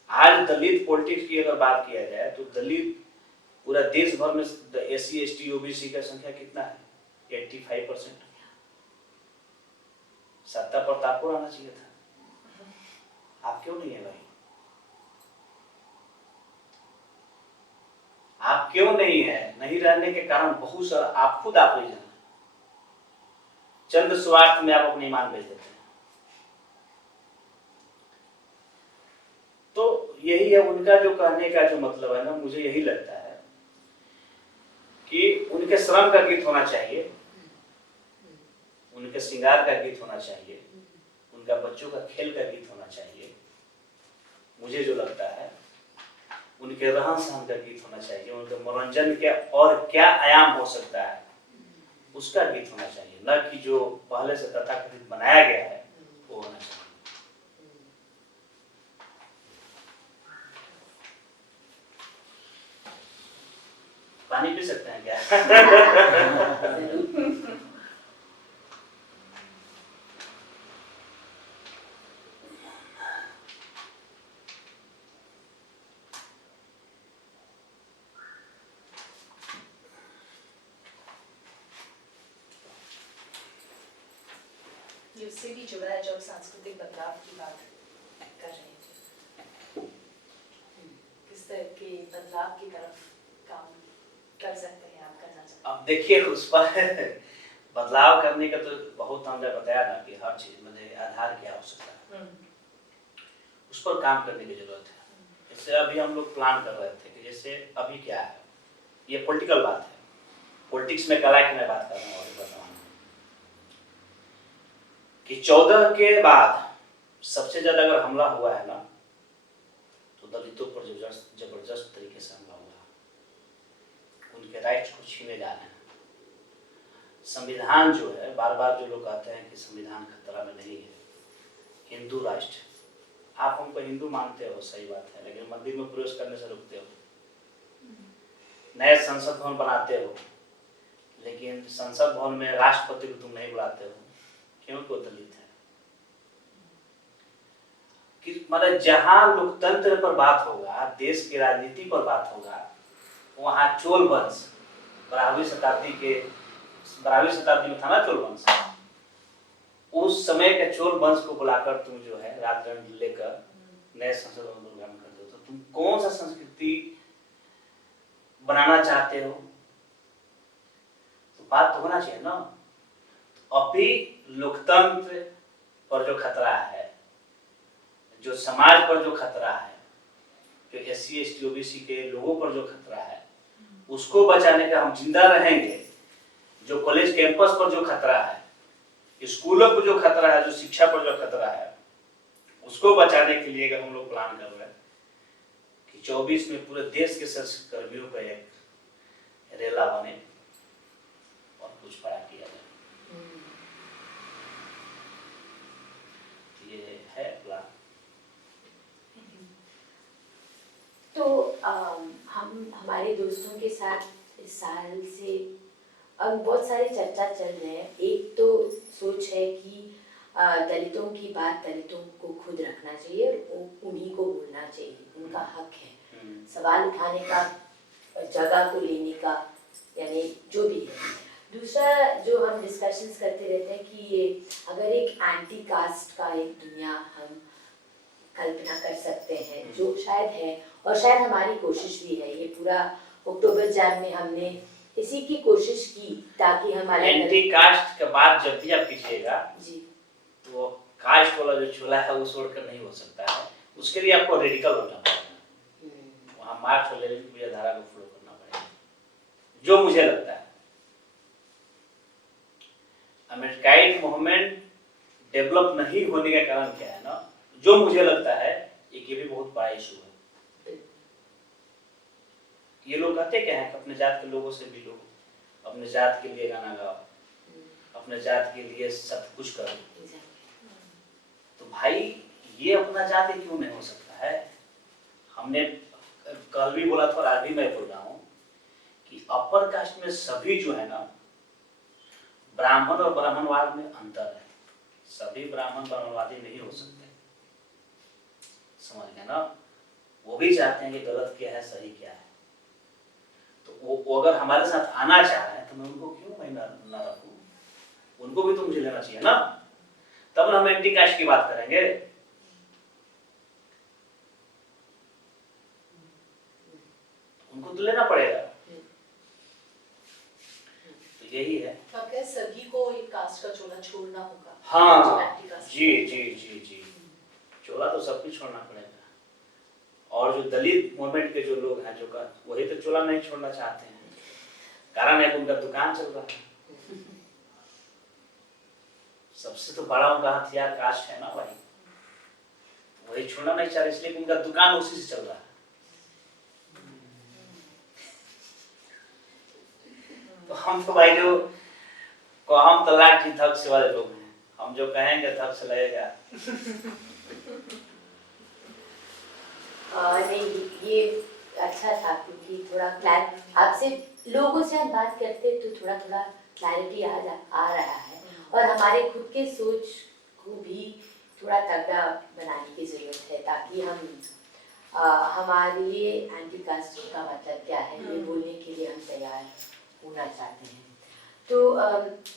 आज दलित पॉलिटिक्स की अगर बात किया जाए तो दलित पूरा देश भर में SC ST OBC का संख्या कितना है? 85%। सत्ता पर आपको रहना चाहिए था, आप क्यों नहीं है भाई? आप क्यों नहीं है? नहीं रहने के कारण बहुत सारा आप खुद आप रीजन, चंद स्वार्थ में आप अपने ईमान बेच देते हैं। तो यही है उनका जो कहने का जो मतलब है ना, मुझे यही लगता है कि उनके श्रम का गीत होना चाहिए, उनके श्रृंगार का गीत होना चाहिए, उनका बच्चों का खेल का गीत होना चाहिए। मुझे जो लगता है उनके रहन सहन का गीत होना चाहिए, उनके मनोरंजन के और क्या आयाम हो सकता है उसका गीत होना चाहिए, न कि जो पहले से तथाकथित बनाया गया है वो होना चाहिए। पानी पी सकते हैं क्या? ये उससे भी जुड़ा है जब सांस्कृतिक बदलाव की बात कर रहे थे, किस तरह के बदलाव की तरफ काम कर सकते हैं, आप करना चाहते हैं? अब देखिए उस पर बदलाव करने का तो बहुत हमने बताया ना कि हर चीज में आधार क्या हो सकता है, उस पर काम करने की जरूरत है। जैसे अभी हम लोग प्लान कर रहे थे कि जैसे अभी क्या है, ये पॉलिटिकल बात है, पॉलिटिक्स में कला की मैं बात कर रहा हूँ वर्तमान में, कि 14 के बाद सबसे ज्यादा अगर हमला हुआ है ना तो दलितों पर जबरदस्त तरीके से हमला हुआ, उनके राइट्स को छीने जा रहे हैं। संविधान जो है, बार बार जो लोग कहते हैं कि संविधान खतरा में नहीं है, हिंदू राष्ट्र, आप हमको हिंदू मानते हो, सही बात है, लेकिन मंदिर में प्रवेश करने से रुकते हो, नए संसद भवन बनाते हो, लेकिन संसद भवन में राष्ट्रपति को तुम नहीं बुलाते हो, क्यों? को दलित है कि मतलब जहां लोकतंत्र पर बात होगा, देश की राजनीति पर बात होगा, वहां चोल वंश 12वीं शताब्दी में था ना चोल वंश, उस समय के चोल वंश को बुलाकर तुम जो है राजदंड लेकर नए संसद भवन निर्माण करते हो, तो तुम कौन सा संस्कृति बनाना चाहते हो? तो बात तो होना चाहिए ना। अभी लोकतंत्र पर जो खतरा है, जो समाज पर जो खतरा है, जो SC ST OBC के लोगों पर जो खतरा है, उसको बचाने का हम जिंदा रहेंगे। जो कॉलेज कैंपस पर जो खतरा है, स्कूलों पर जो खतरा है, जो शिक्षा पर जो खतरा है, उसको बचाने के लिए हम लोग प्लान कर रहे हैं कि 24 में पूरे देश के संस्कृत कर्मियों का एक रेला बने और कुछ बड़ा किया जाए। ये है प्लान। तो हम हमारे दोस्तों के साथ इस साल से अब बहुत सारे चर्चा चल रहे हैं। एक तो सोच है कि दलितों की बात दलितों को खुद रखना चाहिए और उन्हीं को बोलना चाहिए, उनका हक है सवाल उठाने का, जगह को लेने का, यानी जो भी है। दूसरा जो हम डिस्कशंस करते रहते हैं कि ये अगर एक एंटी कास्ट का एक दुनिया हम कल्पना कर सकते हैं, जो शायद है और शायद हमारी कोशिश भी है। ये पूरा अक्टूबर जैम में हमने इसी की कोशिश की ताकि हमारे एंटी कास्ट के बाद जब भी आप कीजिएगा जी तो कास्ट वाला जो चूल्हा है वो छोड़कर नहीं हो सकता है, उसके लिए आपको रेडिकल होना पड़ेगा, वहाँ मार्क्स और लेनिन की धारा को फॉलो करना पड़ेगा। जो मुझे लगता है अमेरिकाइट मूवमेंट डेवलप नहीं होने का कारण क्या है ना, जो मुझे लगता है एक ये भी बहुत बड़ा इशू है। ये लोग कहते क्या है अपने जात के लोगों से मिलो, अपने जात के लिए गाना गाओ, अपने जात के लिए सब कुछ करो। तो भाई ये अपना जाति क्यों नहीं हो सकता है? हमने कल भी बोला था और आज भी मैं बोल रहा हूँ कि अपर कास्ट में सभी जो है ना, ब्राह्मण और ब्राह्मणवाद में अंतर है। सभी ब्राह्मण ब्राह्मणवादी नहीं हो सकते, समझ गए ना? वो भी चाहते हैं कि गलत क्या है सही क्या है। तो वो अगर हमारे साथ आना चाह रहे हैं तो मैं उनको क्यों मैं ना रखूं? उनको भी तो मुझे लेना चाहिए ना, तब हम एंटी कास्ट की बात करेंगे। उनको तो लेना पड़ेगा। तो यही है। तो आप क्या सभी को एक कास्ट का चोला छोड़ना होगा? हाँ जी जी जी जी, चोला तो सब कुछ छोड़ना पड़ेगा। और जो दलित मूवमेंट के जो लोग हैं, जो वही तो चोला नहीं छोड़ना चाहते हैं। कारण है कि उनका दुकान चल रहा है। सबसे तो बड़ा उनका हथियार कास्ट है ना भाई, वही छोड़ना नहीं चाह रहे, इसलिए उनका दुकान उसी से चल रहा है। तो हम तो भाई जो हम तलाक जी धक से वाले लोग हैं, हम जो कहेंगे धक से लगेगा। नहीं, ये अच्छा था क्योंकि थोड़ा आपसे लोगों से हम बात करते तो थोड़ा थोड़ा क्लैरिटी आ रहा है, और हमारे खुद के सोच को भी थोड़ा तगड़ा बनाने की ज़रूरत है, ताकि हम हमारे लिए एंटी कास्ट का मतलब क्या है ये बोलने के लिए हम तैयार होना चाहते हैं। तो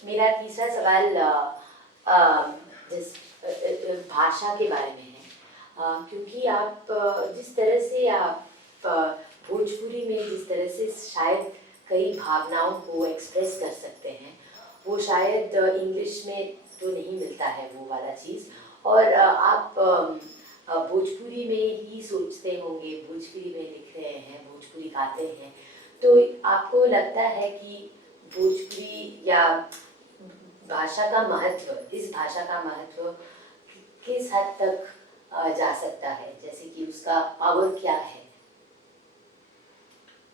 मेरा तीसरा सवाल जिस भाषा के बारे में है, क्योंकि आप जिस तरह से आप भोजपुरी में जिस तरह से शायद कई भावनाओं को एक्सप्रेस कर सकते हैं, वो शायद इंग्लिश में तो नहीं मिलता है वो वाला चीज़। और आप भोजपुरी में ही सोचते होंगे, भोजपुरी में लिख रहे हैं, भोजपुरी गाते हैं, तो आपको लगता है कि भोजपुरी या भाषा का महत्व, इस भाषा का महत्व किस हद तक जा सकता है, जैसे कि उसका पावर क्या है?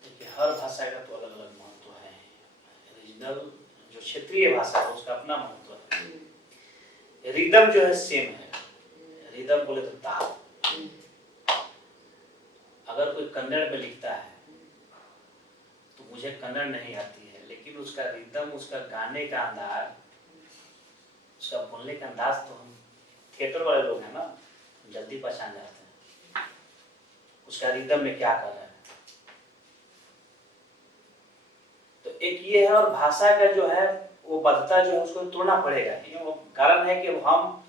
देखिए, हर भाषा का तो अलग अलग महत्व है। रीजनल जो क्षेत्रीय भाषा है उसका अपना महत्व है। रिदम जो है सेम है। रिदम बोले तो ताल। अगर कोई कन्नड़ में लिखता है तो मुझे कन्नड़ नहीं आती है, लेकिन उसका रिदम, उसका गाने का अंदाज, उसका बोलने का अंदाज तो हम थिएटर वाले लोग हैं ना, जल्दी पहचान जाते हैं उसका रिदम में क्या कर रहा है। तो एक ये है, और भाषा का जो है वो बद्धता जो है उसको तोड़ना पड़ेगा। वो कारण है कि हम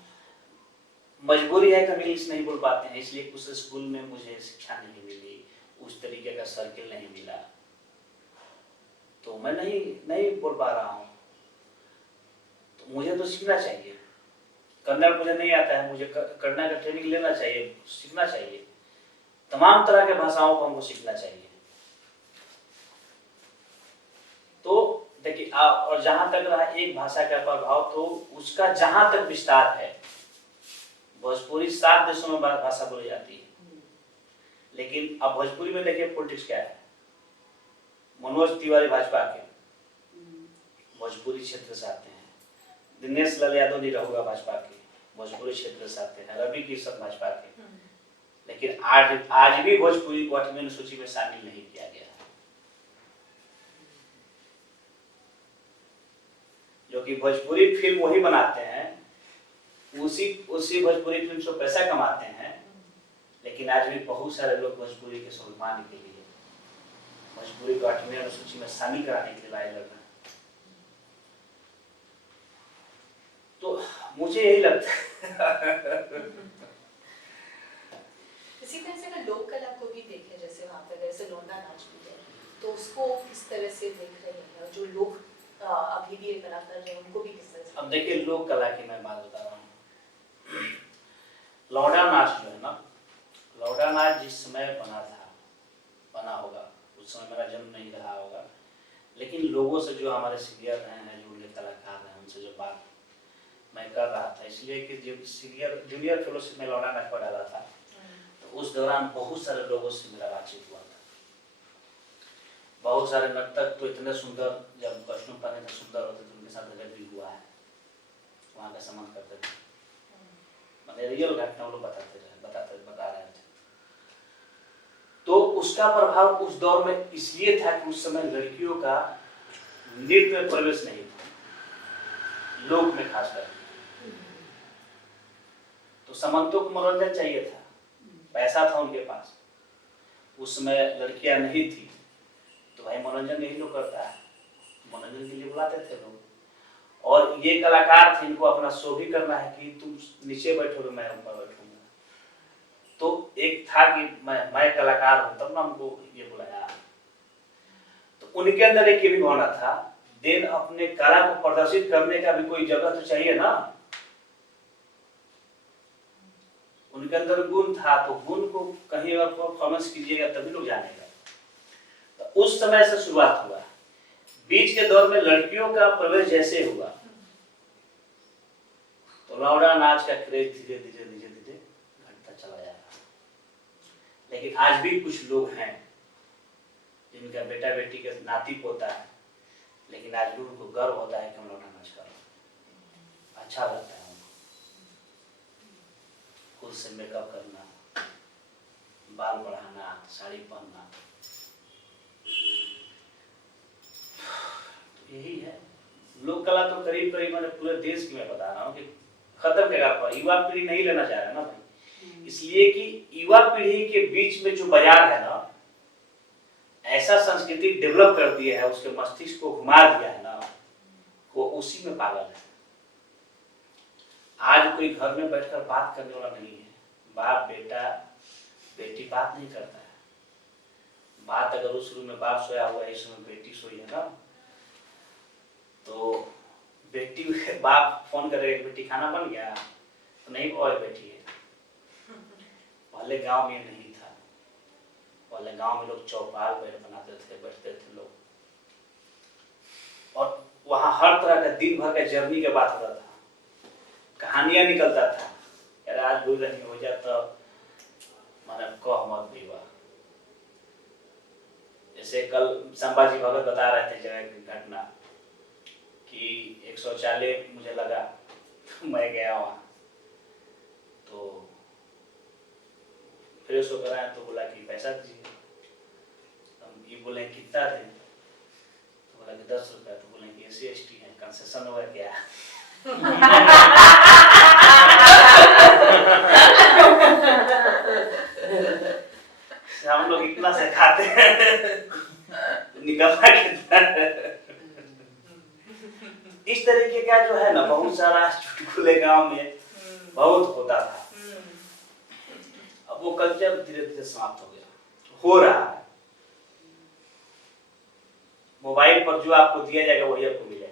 मजबूरी है कि हम इंग्लिश नहीं बोल पाते हैं, इसलिए उस स्कूल में मुझे शिक्षा नहीं मिली, उस तरीके का सर्किल नहीं मिला, तो मैं नहीं बोल पा रहा हूँ। तो मुझे तो सीखना चाहिए। कन्नड़ मुझे नहीं आता है, मुझे कन्नड़ का ट्रेनिंग लेना चाहिए, सीखना चाहिए। तमाम तरह के भाषाओं को हमको सीखना चाहिए। तो देखिए, और जहां तक रहा एक भाषा का प्रभाव, तो उसका जहां तक विस्तार है, भोजपुरी 7 देशों में भाषा बोली जाती है। लेकिन अब भोजपुरी में देखिए पॉलिटिक्स क्या है। मनोज तिवारी भाजपा के भोजपुरी क्षेत्र से आते हैं, दिनेश लाल यादव निरहुआ भाजपा के भोजपुरी क्षेत्र से आते हैं, रवि किशन भाजपा के। लेकिन आज भी भोजपुरी को 8वीं सूची में शामिल नहीं किया गया है, जो कि भोजपुरी फिल्म वही बनाते हैं, उसी भोजपुरी फिल्म से पैसा कमाते हैं। लेकिन आज भी बहुत सारे लोग भोजपुरी के स्वाभिमान के लिए भोजपुरी को 8वीं अनुसूची में शामिल कराने के लिए लड़ाई लड़ रहे हैं। तो मुझे यही लगता है। इसी तरह से अगर लोक कला को भी देखें, जैसे वहाँ पे जैसे लौंडा नाच भी है, तो उसको किस तरह से देख रहे हैं, और जो लोग अभी भी कलाकार हैं उनको भी किस तरह से? अब देखिए, लोक कला की मैं बात बता रहा हूँ। लौंडा नाच जो है ना, लौंडा नाच जिस समय बना होगा, उस समय मेरा जन्म नहीं रहा होगा, लेकिन लोगों से जो हमारे सीनियर रहे हैं, जो उनके कलाकार हैं, उनसे जो बात मैं कर रहा था, इसलिए कि जब जूनियर फेलोशिप में लौंडा नाच पर डाला था, तो उस दौरान बहुत सारे लोगों से मेरा बातचीत हुआ था। बहुत सारे नर्तक तो इतने सुंदर, जब कॉस्ट्यूम पहने थे सुंदर होते थे, उनके साथ गलत भी हुआ है, वहाँ का संबंध करते थे, मैंने रियल घटना लोग बता रहे थे। तो उसका प्रभाव उस दौर में इसलिए था कि उस समय लड़कियों का नृत्य में प्रवेश नहीं था, लोक में खासकर। तो समंतों को मनोरंजन चाहिए था, पैसा था उनके पास, उस समय लड़कियां नहीं थी, तो भाई मनोरंजन यही लोग करता है, मनोरंजन के लिए बुलाते थे लोग। और ये कलाकार थे, इनको अपना शो भी करना है कि तुम नीचे बैठो तो मैं ऊपर बैठूंगा। तो एक था कि मैं कलाकार हूं, तब ना हमको ये बुलाया। तो उनके अंदर एक ये भी भावना था, देन अपने कला को प्रदर्शित करने का भी कोई जगह तो चाहिए ना। उनके अंदर गुण था, तो गुण को कहीं अगर परफॉर्मेंस कीजिएगा तभी लोग जानेगा। तो उस समय से शुरुआत हुआ। बीच के दौर में लड़कियों का प्रवेश जैसे हुआ, तो लौड़ा नाच का क्रेज धीरे धीरे धीरे धीरे घटता चला जा रहा। लेकिन आज भी कुछ लोग हैं जिनका बेटा बेटी के नाती पोता है, लेकिन आज भी उनको गर्व होता है कि हम लौड़ा नाच कर रहे हैं, अच्छा लगता है उनको। खुद से मेकअप करना, बाल बढ़ाना, साड़ी पहनना, यही है लोक कला। तो करीब करीब मैंने पूरे देश की मैं बता रहा हूँ कि खत्म जगह पर युवा पीढ़ी नहीं लेना चाह रहा ना भाई, इसलिए कि युवा पीढ़ी के बीच में जो बाजार है ना, ऐसा संस्कृति डेवलप कर दिया है, उसके मस्तिष्क को घुमा दिया है ना, वो उसी में पागल है। आज कोई घर में बैठकर बात करने वाला नहीं है, बाप बेटा बेटी बात नहीं करता है। बात अगर उस रूम में बाप सोया हुआ है, इस रूम में बेटी सोई है ना, तो बेटी बाप फोन करेगा, बेटी खाना बन गया, तो नहीं और बेटी है। पहले गांव में नहीं था, पहले गांव में लोग चौपाल बनाते थे, बैठते थे लोग, और वहां हर तरह का दिन भर का जर्नी के बात होता था, कहानियां निकलता था। यार आज बोल रही हो जाता माने कह मत विवाह। जैसे कल संभाजी भगत बता रहे थे जगह की घटना कि एक शौचालय मुझे लगा, मैं गया वहां, तो फ्रेश होकर आया, तो बोला कि पैसा दीजिए। हम ये बोले कितना दें, तो बोला कि 10 रुपया। तो बोले कि SC ST है, कंसेशन होगा क्या? हम लोग इतना से खाते हैं, निकलना कितना है। इस तरीके का जो है ना, बहुत सारा चुटकुले गांव में बहुत होता था। अब वो कल्चर धीरे धीरे समाप्त हो गया, हो रहा है। मोबाइल पर जो आपको दिया जाएगा वही आपको मिलेगा।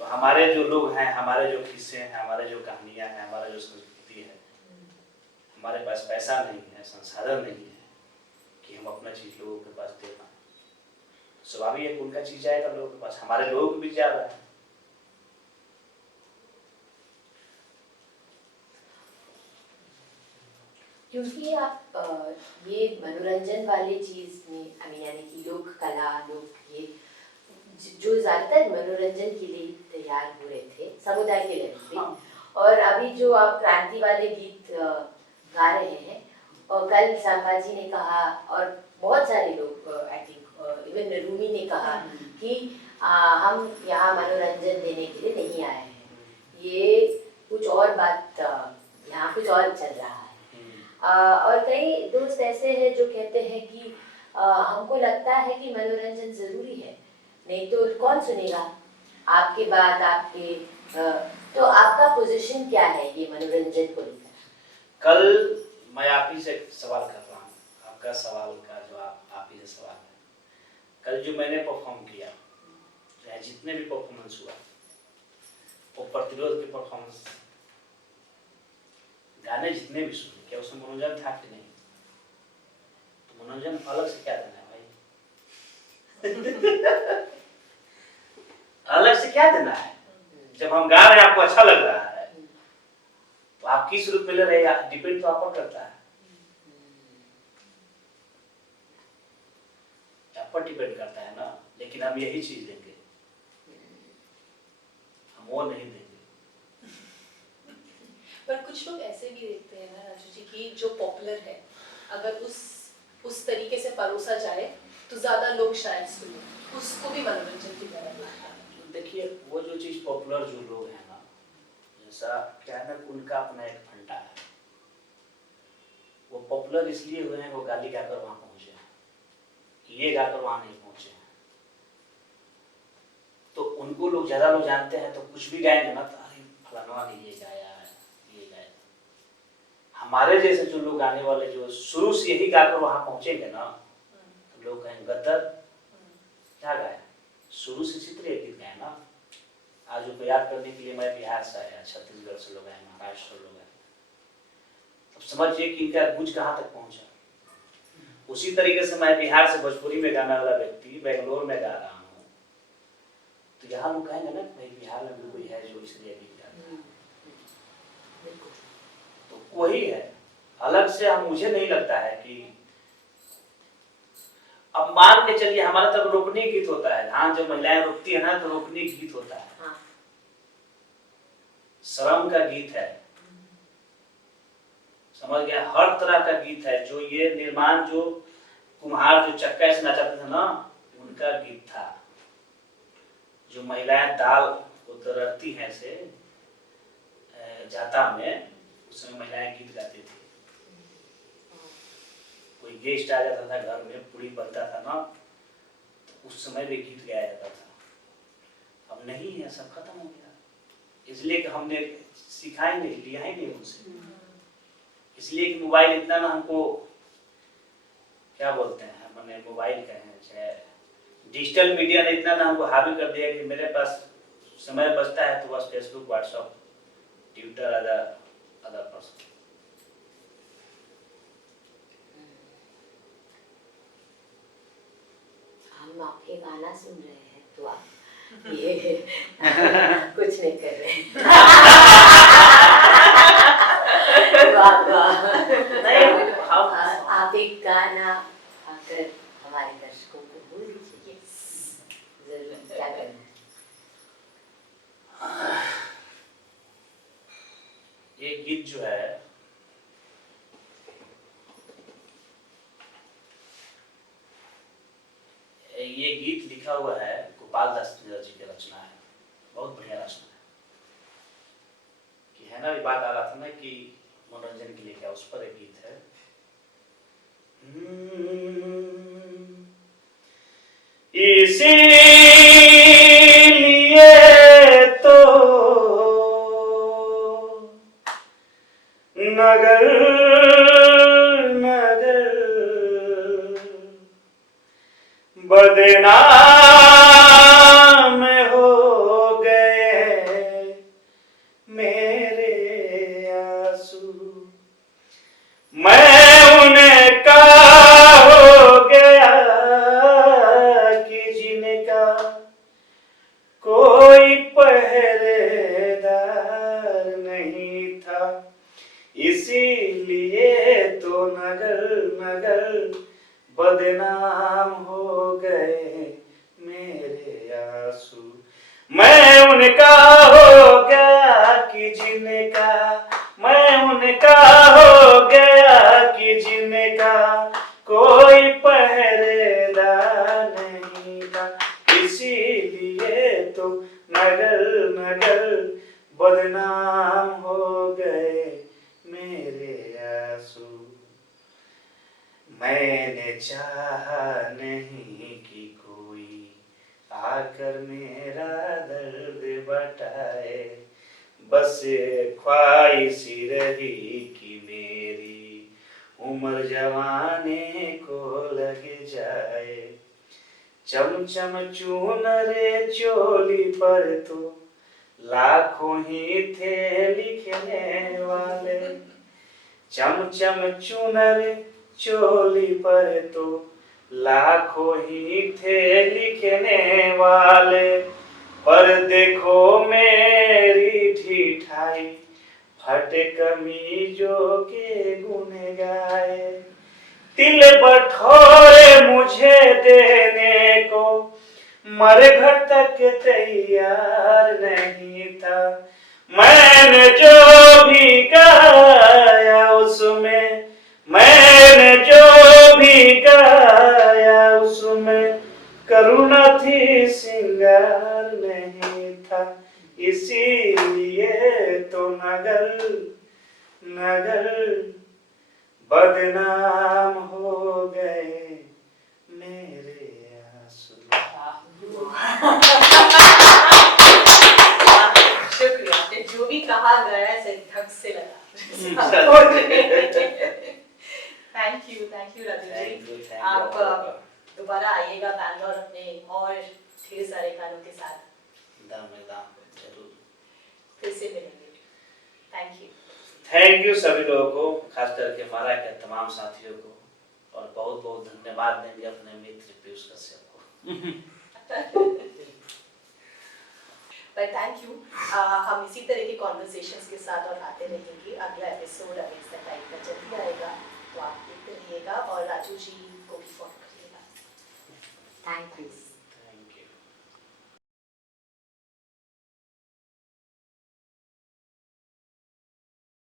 तो हमारे जो लोग हैं, हमारे जो किस्से हैं, हमारे जो कहानियां हैं, हमारा जो संस्कृति है, हमारे पास पैसा नहीं है, संसाधन नहीं है कि हम अपना चीज लोगों के पास दे पाए। स्वाभाविक है उनका चीज जाएगा लोगों के पास, हमारे लोगों को भी ज्यादा है। क्योंकि आप ये मनोरंजन वाली चीज में यानी कि लोक कला, लोक ये जो ज्यादातर मनोरंजन के लिए तैयार हो रहे थे समुदाय के लेवल पे, और अभी जो आप क्रांति वाले गीत गा रहे हैं, और कल संभाजी ने कहा और बहुत सारे लोग आई थिंक इवन रूमी ने कहा कि हम यहाँ मनोरंजन देने के लिए नहीं आए हैं, ये कुछ और बात, यहाँ कुछ और चल रहा है। और कई दोस्त ऐसे हैं जो कहते हैं कि हमको लगता है कि मनोरंजन जरूरी है, नहीं तो कौन सुनेगा आपके बात, आपके तो आपका पोजीशन क्या है ये मनोरंजन को लेकर? कल मैं आप ही से सवाल कर रहा हूँ, आपका सवाल का जवाब आप ही से सवाल है। कल जो मैंने परफॉर्म किया, चाहे जितने भी परफॉर्मेंस हुआ, वो प्रतिरोध के परफॉर्मेंस, गाने जितने भी सुने, क्या उसमें मनोरंजन था कि नहीं? तो मनोरंजन अलग से क्या देना है भाई? अलग से क्या देना है? जब हम गा रहे हैं, आपको अच्छा लग रहा है, तो आप किस रूप में ले रहे हैं, डिपेंड तो आप पर करता है। पर डिपेंड करता है ना, लेकिन हम यही चीज देंगे, हम वो नहीं देंगे। पर कुछ लोग ऐसे भी देखते हैं ना राजू जी कि जो पॉपुलर है अगर उस तरीके से परोसा जाए तो ज्यादा लोग शायद सुने, उसको भी मनोरंजन की तरह लगता है। देखिए वो जो चीज पॉपुलर जो लोग हैं ना, जैसा क्या है ना, उनका अपना एक फंडा है, वो पॉपुलर इसलिए हुए हैं, वो गाली गाकर वहां पहुंचे हैं, ये गाकर वहां नहीं पहुंचे हैं। तो उनको लोग ज्यादा लोग जानते हैं, तो कुछ भी गाएंगे ना तो अरे फलाना ने ये गाया है, ये गाया। हमारे जैसे जो लोग गाने वाले जो शुरू से यही गाकर वहां पहुंचेंगे ना, तो लोग कहेंगे गद्दर क्या गाया, शुरू से चित्रीय गीत गाए ना। आज उनको याद करने के लिए मैं बिहार से आया, छत्तीसगढ़ से लोग आए, महाराष्ट्र से लोग आए, अब समझिए कि इनका गुंज कहाँ तक पहुंचा। उसी तरीके से मैं बिहार से भोजपुरी में गाने वाला व्यक्ति बेंगलोर में गा रहा हूँ, तो यहाँ लोग कहेंगे ना भाई बिहार में भी कोई है जो इसलिए गीत गाता है, तो वही है। अलग से हम, मुझे नहीं लगता है कि अब मान के चलिए हमारा तरफ रोपनी गीत होता है, धान जब महिलाएं रोपती है ना तो रोपनी गीत होता है, हाँ। श्रम का गीत है, समझ गया, हर तरह का गीत है। जो ये निर्माण जो कुम्हार जो चक्का से नचाते थे ना, उनका गीत था। जो महिलाएं दाल को दरती हैं से जाता में, उसमें महिलाएं गीत गाती थी। कोई गेस्ट आ जाता था घर में, पूरी बनता था ना, तो उस समय भी गीत गाया जाता था। अब नहीं है, सब खत्म हो गया, इसलिए कि हमने सीखा ही नहीं, लिया ही नहीं उनसे। इसलिए कि मोबाइल इतना ना हमको क्या बोलते हैं, मैंने मोबाइल कहें चाहे डिजिटल मीडिया ने इतना ना हमको हावी कर दिया कि मेरे पास समय बचता है तो बस Facebook, WhatsApp, Twitter, other person. हम आपके गाना सुन रहे हैं तो आप ये कुछ नहीं कर रहे। वाह वाह। नहीं, आप एक गाना आकर हमारे दर्शकों को बोल दीजिए। जरूर, क्या करना है? ये गीत जो है ये गीत लिखा हुआ है गोपाल दास जी की रचना है, बहुत बढ़िया रचना है। कि है ना, ये बात आ रहा था ना कि मनोरंजन के लिए क्या, उस पर एक गीत है। इसीलिए तो नगर नगर बदनाम हो गए मेरे आंसू, मैं उनका हो गया कि जिनका कोई पहरेदार नहीं था। इसीलिए तो नगर नगर बदनाम हो गए मेरे आंसू, मैं उनका हो गया कि जिनका, मैं उनका हो गया कि जिनका कोई पहरेदार नहीं था। इसीलिए तो नगर नगर बदनाम हो गए मेरे आंसू, मैंने चाहा नहीं कि कोई आकर मेरा दर्द बटाए, बस ख्वाहिश रही कि मेरी उम्र जवानी को लग जाए। चमचम चूनरे चोली पर तो लाखों ही थे लिखने वाले, चमचम चूनरे चोली पर तो लाखों ही थे लिखने वाले, पर देखो मेरी ढिठाई फट कमीजों के गुन गाए। तिल बठोरे मुझे देने को मरघट तक तैयार नहीं था। मैंने जो भी गाया उसमें, मैंने जो भी गाया उसमें करुणा थी, सिंगार नहीं था। इसीलिए तो नगर नगर बदनाम हो गए मेरे आंसू। शुक्रिया, आपने जो भी कहा गया है सही धक से लगा। Thank you Raju ji. आप दोबारा आइएगा बैंगलोर अपने और ढेर सारे गानों के साथ। जरूर फिर से मिलेंगे। Thank you. थैंक यू सभी लोगों को, खास करके मारा के तमाम साथियों को, और बहुत बहुत धन्यवाद देंगे अपने मित्र पीयूष कश्यप को। But thank you. हम इसी तरह के कॉन्वर्सेशंस के साथ और आते रहेंगे। अगला एपिसोड अगेंस्ट द टाइम का जल्दी आएगा, तो आप देखते रहिएगा और राजू जी को भी फॉलो करिएगा। Thank you.